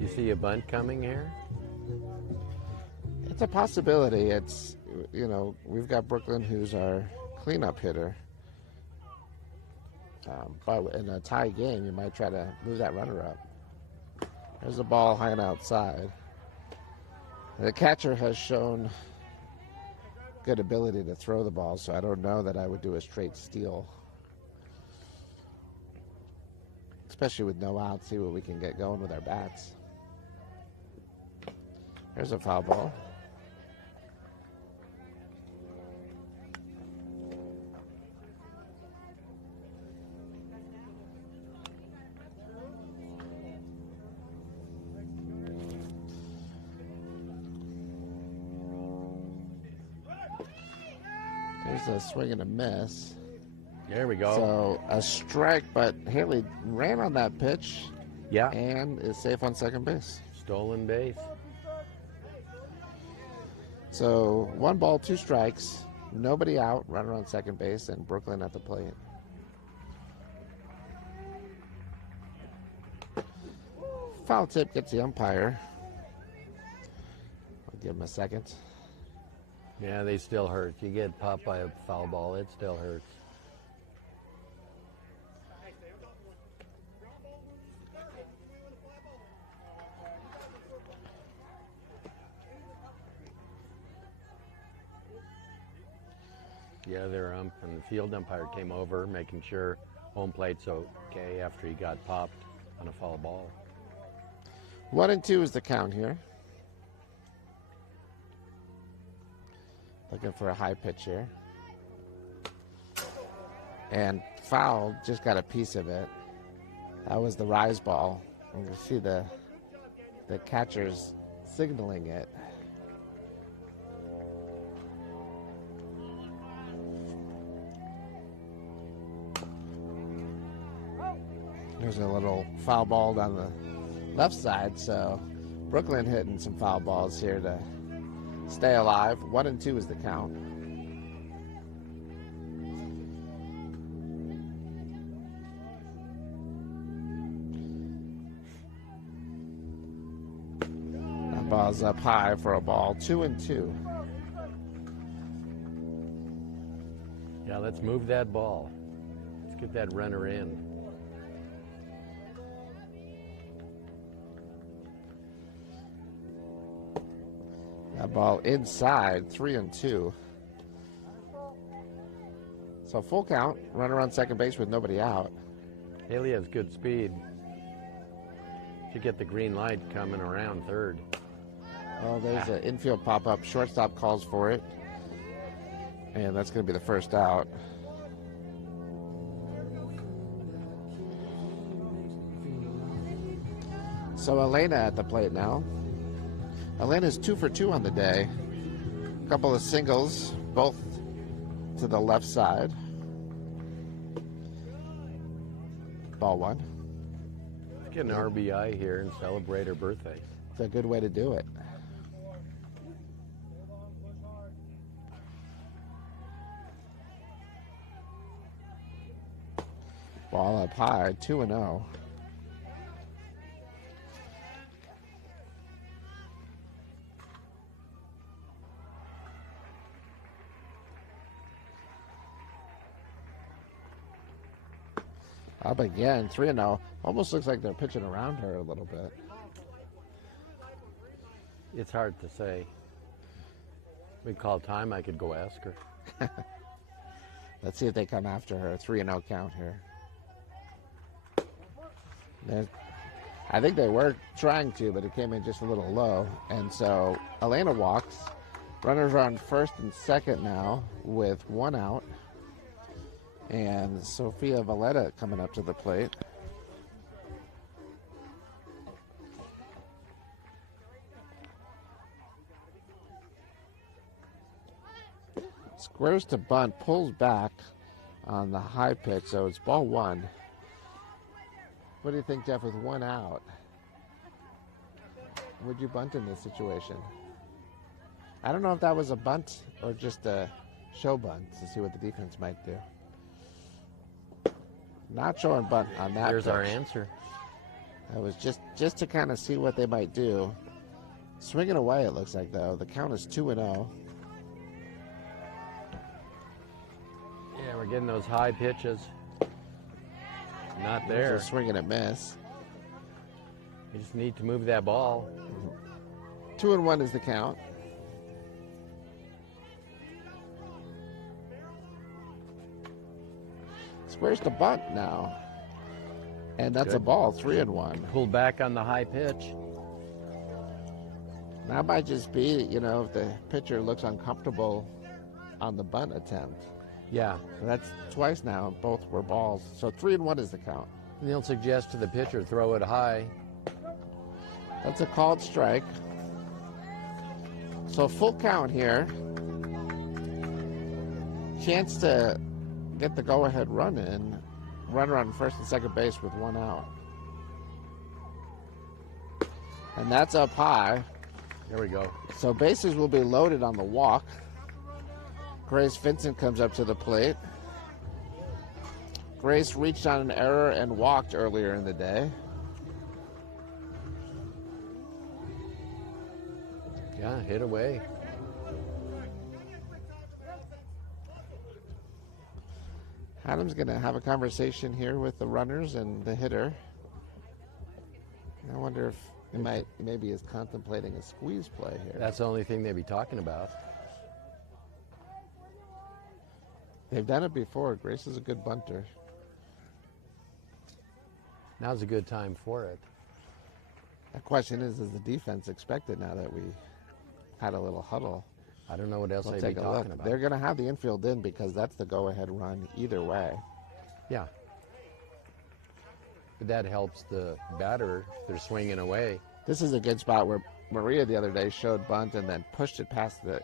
You see a bunt coming here? It's a possibility. It's, you know, we've got Brooklyn, who's our cleanup hitter. But in a tie game, you might try to move that runner up. There's a ball high and outside. The catcher has shown good ability to throw the ball, so I don't know that I would do a straight steal. Especially with no out, see what we can get going with our bats. There's a foul ball. There's a swing and a miss. There we go. So a strike, but Haley ran on that pitch. Yeah. And is safe on second base. Stolen base. So 1 ball, 2 strikes, nobody out, runner on second base, and Brooklyn at the plate. Foul tip gets the umpire. I'll give him a second. Yeah, they still hurt. You get popped by a foul ball, it still hurts. The other ump and the field umpire came over, making sure home plate's okay after he got popped on a foul ball. 1-2 is the count here. Looking for a high pitch here. And foul, just got a piece of it. That was the rise ball. And you see the catcher's signaling it. There's a little foul ball down the left side, so Brooklyn hitting some foul balls here to stay alive. 1-2 is the count. That ball's up high for a ball. 2-2. Yeah, let's move that ball. Let's get that runner in. That ball inside, 3-2. So full count, runner on second base with nobody out. Haley has good speed. Should get the green light coming around third. Oh, there's an infield pop-up. Shortstop calls for it. And that's going to be the first out. So Elena at the plate now. Elena's 2 for 2 on the day. A couple of singles, both to the left side. Ball one. Let's get an RBI here and celebrate her birthday. It's a good way to do it. Ball up high, 2-0. Up again, 3-0. Almost looks like they're pitching around her a little bit. It's hard to say. We call time, I could go ask her. Let's see if they come after her. 3-0 count here. I think they were trying to, but it came in just a little low. And so Elena walks. Runners are on first and second now with 1 out. And Sophia Valletta coming up to the plate. Squares to bunt, pulls back on the high pitch, so it's ball one. What do you think, Jeff, with 1 out? Would you bunt in this situation? I don't know if that was a bunt or just a show bunt to see what the defense might do. Not showing bunt on that. Here's pitch. our answer. That was just to kind of see what they might do. Swinging away, it looks like, though. The count is 2-0. Yeah, we're getting those high pitches. Not There's there. a swing and a miss. We just need to move that ball. 2-1 is the count. Squares to bunt now. And that's a Good. ball, 3-1. Pull back on the high pitch. That might just be, if the pitcher looks uncomfortable on the bunt attempt. Yeah. So that's twice now. Both were balls. So 3-1 is the count. And he'll suggest to the pitcher, throw it high. That's a called strike. So full count here. Chance to get the go-ahead run in. Runner on first and second base with 1 out. And that's up high. There we go. So bases will be loaded on the walk. Grace Vincent comes up to the plate. Grace reached on an error and walked earlier in the day. Yeah, hit away. Adam's going to have a conversation here with the runners and the hitter. I wonder if maybe is contemplating a squeeze play here. That's the only thing they'd be talking about. They've done it before. Grace is a good bunter. Now's a good time for it. The question is the defense expected now that we had a little huddle? I don't know what else We'll they'd take be a talking look. about. They're going to have the infield in because that's the go-ahead run either way. Yeah. But that helps the batter. They're swinging away. This is a good spot where Maria the other day showed bunt and then pushed it past the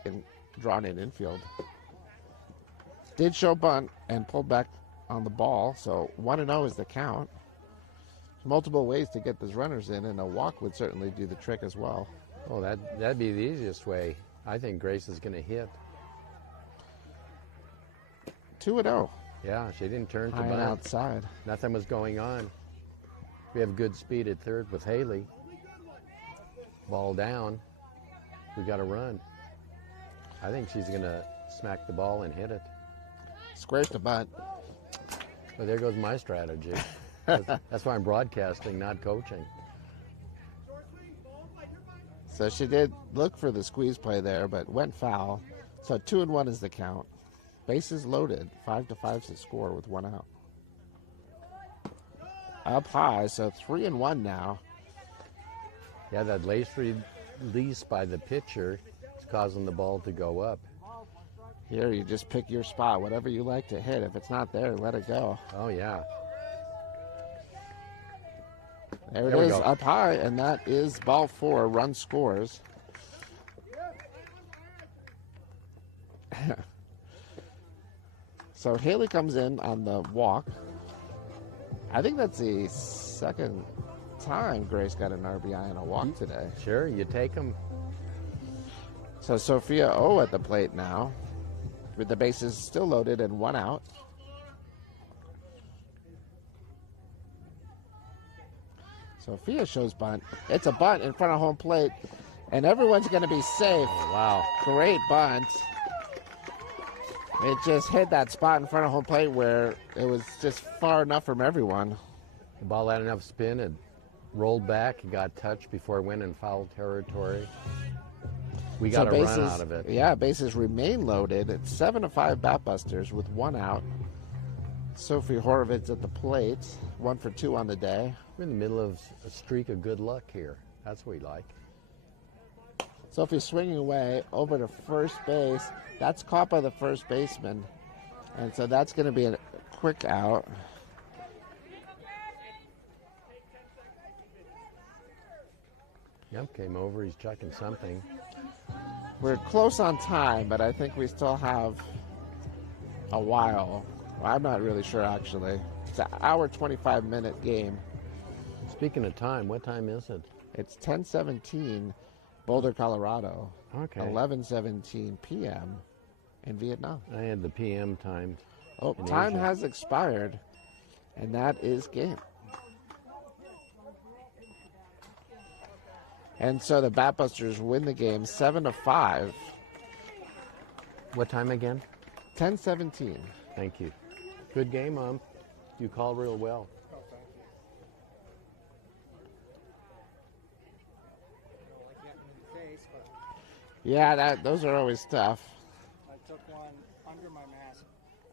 drawn-in infield. Did show bunt and pulled back on the ball, so 1-0 is the count. Multiple ways to get those runners in, and a walk would certainly do the trick as well. Oh, that'd be the easiest way. I think Grace is going to hit. 2-0. Yeah, she didn't turn to High and bunt. outside. Nothing was going on. We have good speed at third with Haley. Ball down. We got to run. I think she's going to smack the ball and hit it. Squares to bunt. Well, there goes my strategy. That's why I'm broadcasting, not coaching. So she did look for the squeeze play there, but went foul. So 2-1 is the count. Bases loaded. 5-5 is the score with 1 out. Up high, so 3-1 now. Yeah, that late release by the pitcher is causing the ball to go up. Here you just pick your spot, whatever you like to hit. If it's not there, let it go. Oh, yeah. There we it is, go. up high, and that is ball 4. Run scores. So Haley comes in on the walk. I think that's the second time Grace got an RBI on a walk today. Sure, you take them. So Sophia O at the plate now, with the bases still loaded and 1 out. Sophia shows bunt. It's a bunt in front of home plate, and everyone's going to be safe. Oh, wow. Great bunt. It just hit that spot in front of home plate where it was just far enough from everyone. The ball had enough spin. It rolled back. It got touched before it went in foul territory. We got a run out of it. Yeah, bases remain loaded. It's 7-5 Batbusters with 1 out. Sophie Horowitz at the plate, 1 for 2 on the day. We're in the middle of a streak of good luck here. That's what we like. Sophie swinging away over to first base. That's caught by the first baseman. And so that's going to be a quick out. Yep, came over. He's checking something. We're close on time, but I think we still have a while. Well, I'm not really sure, actually. It's an hour, 25-minute game. Speaking of time, what time is it? It's 10:17, Boulder, Colorado. Okay. 11:17 p.m. in Vietnam. I had the PM timed. Oh, in time Asia. has expired, and that is game. And so the Batbusters win the game 7-5, What time again? 10:17. Thank you. Good game, Mom. You called real well. Oh, thank you. I don't like getting in the face, but Yeah, those are always tough. I took one under my mask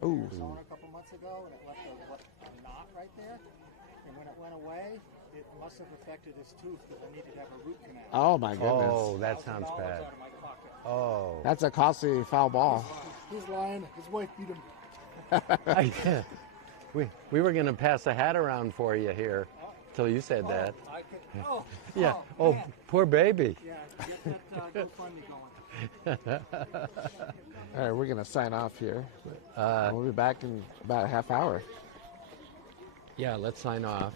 Ooh. in Arizona a couple months ago, and it left a knot right there. And when it went away, it must have affected his tooth because I needed to have a root canal. Oh, my goodness. Oh, that sounds $1,000 bad. out of my pocket. Oh. That's a costly foul ball. He's lying. His wife beat him. We were going to pass a hat around for you here till you said that. I could. Oh. Yeah. Oh, Oh, man. poor baby. Yeah. Get that GoFundMe going. All right, we're going to sign off here. Uh, We'll be back in about a half hour. Yeah, let's sign off.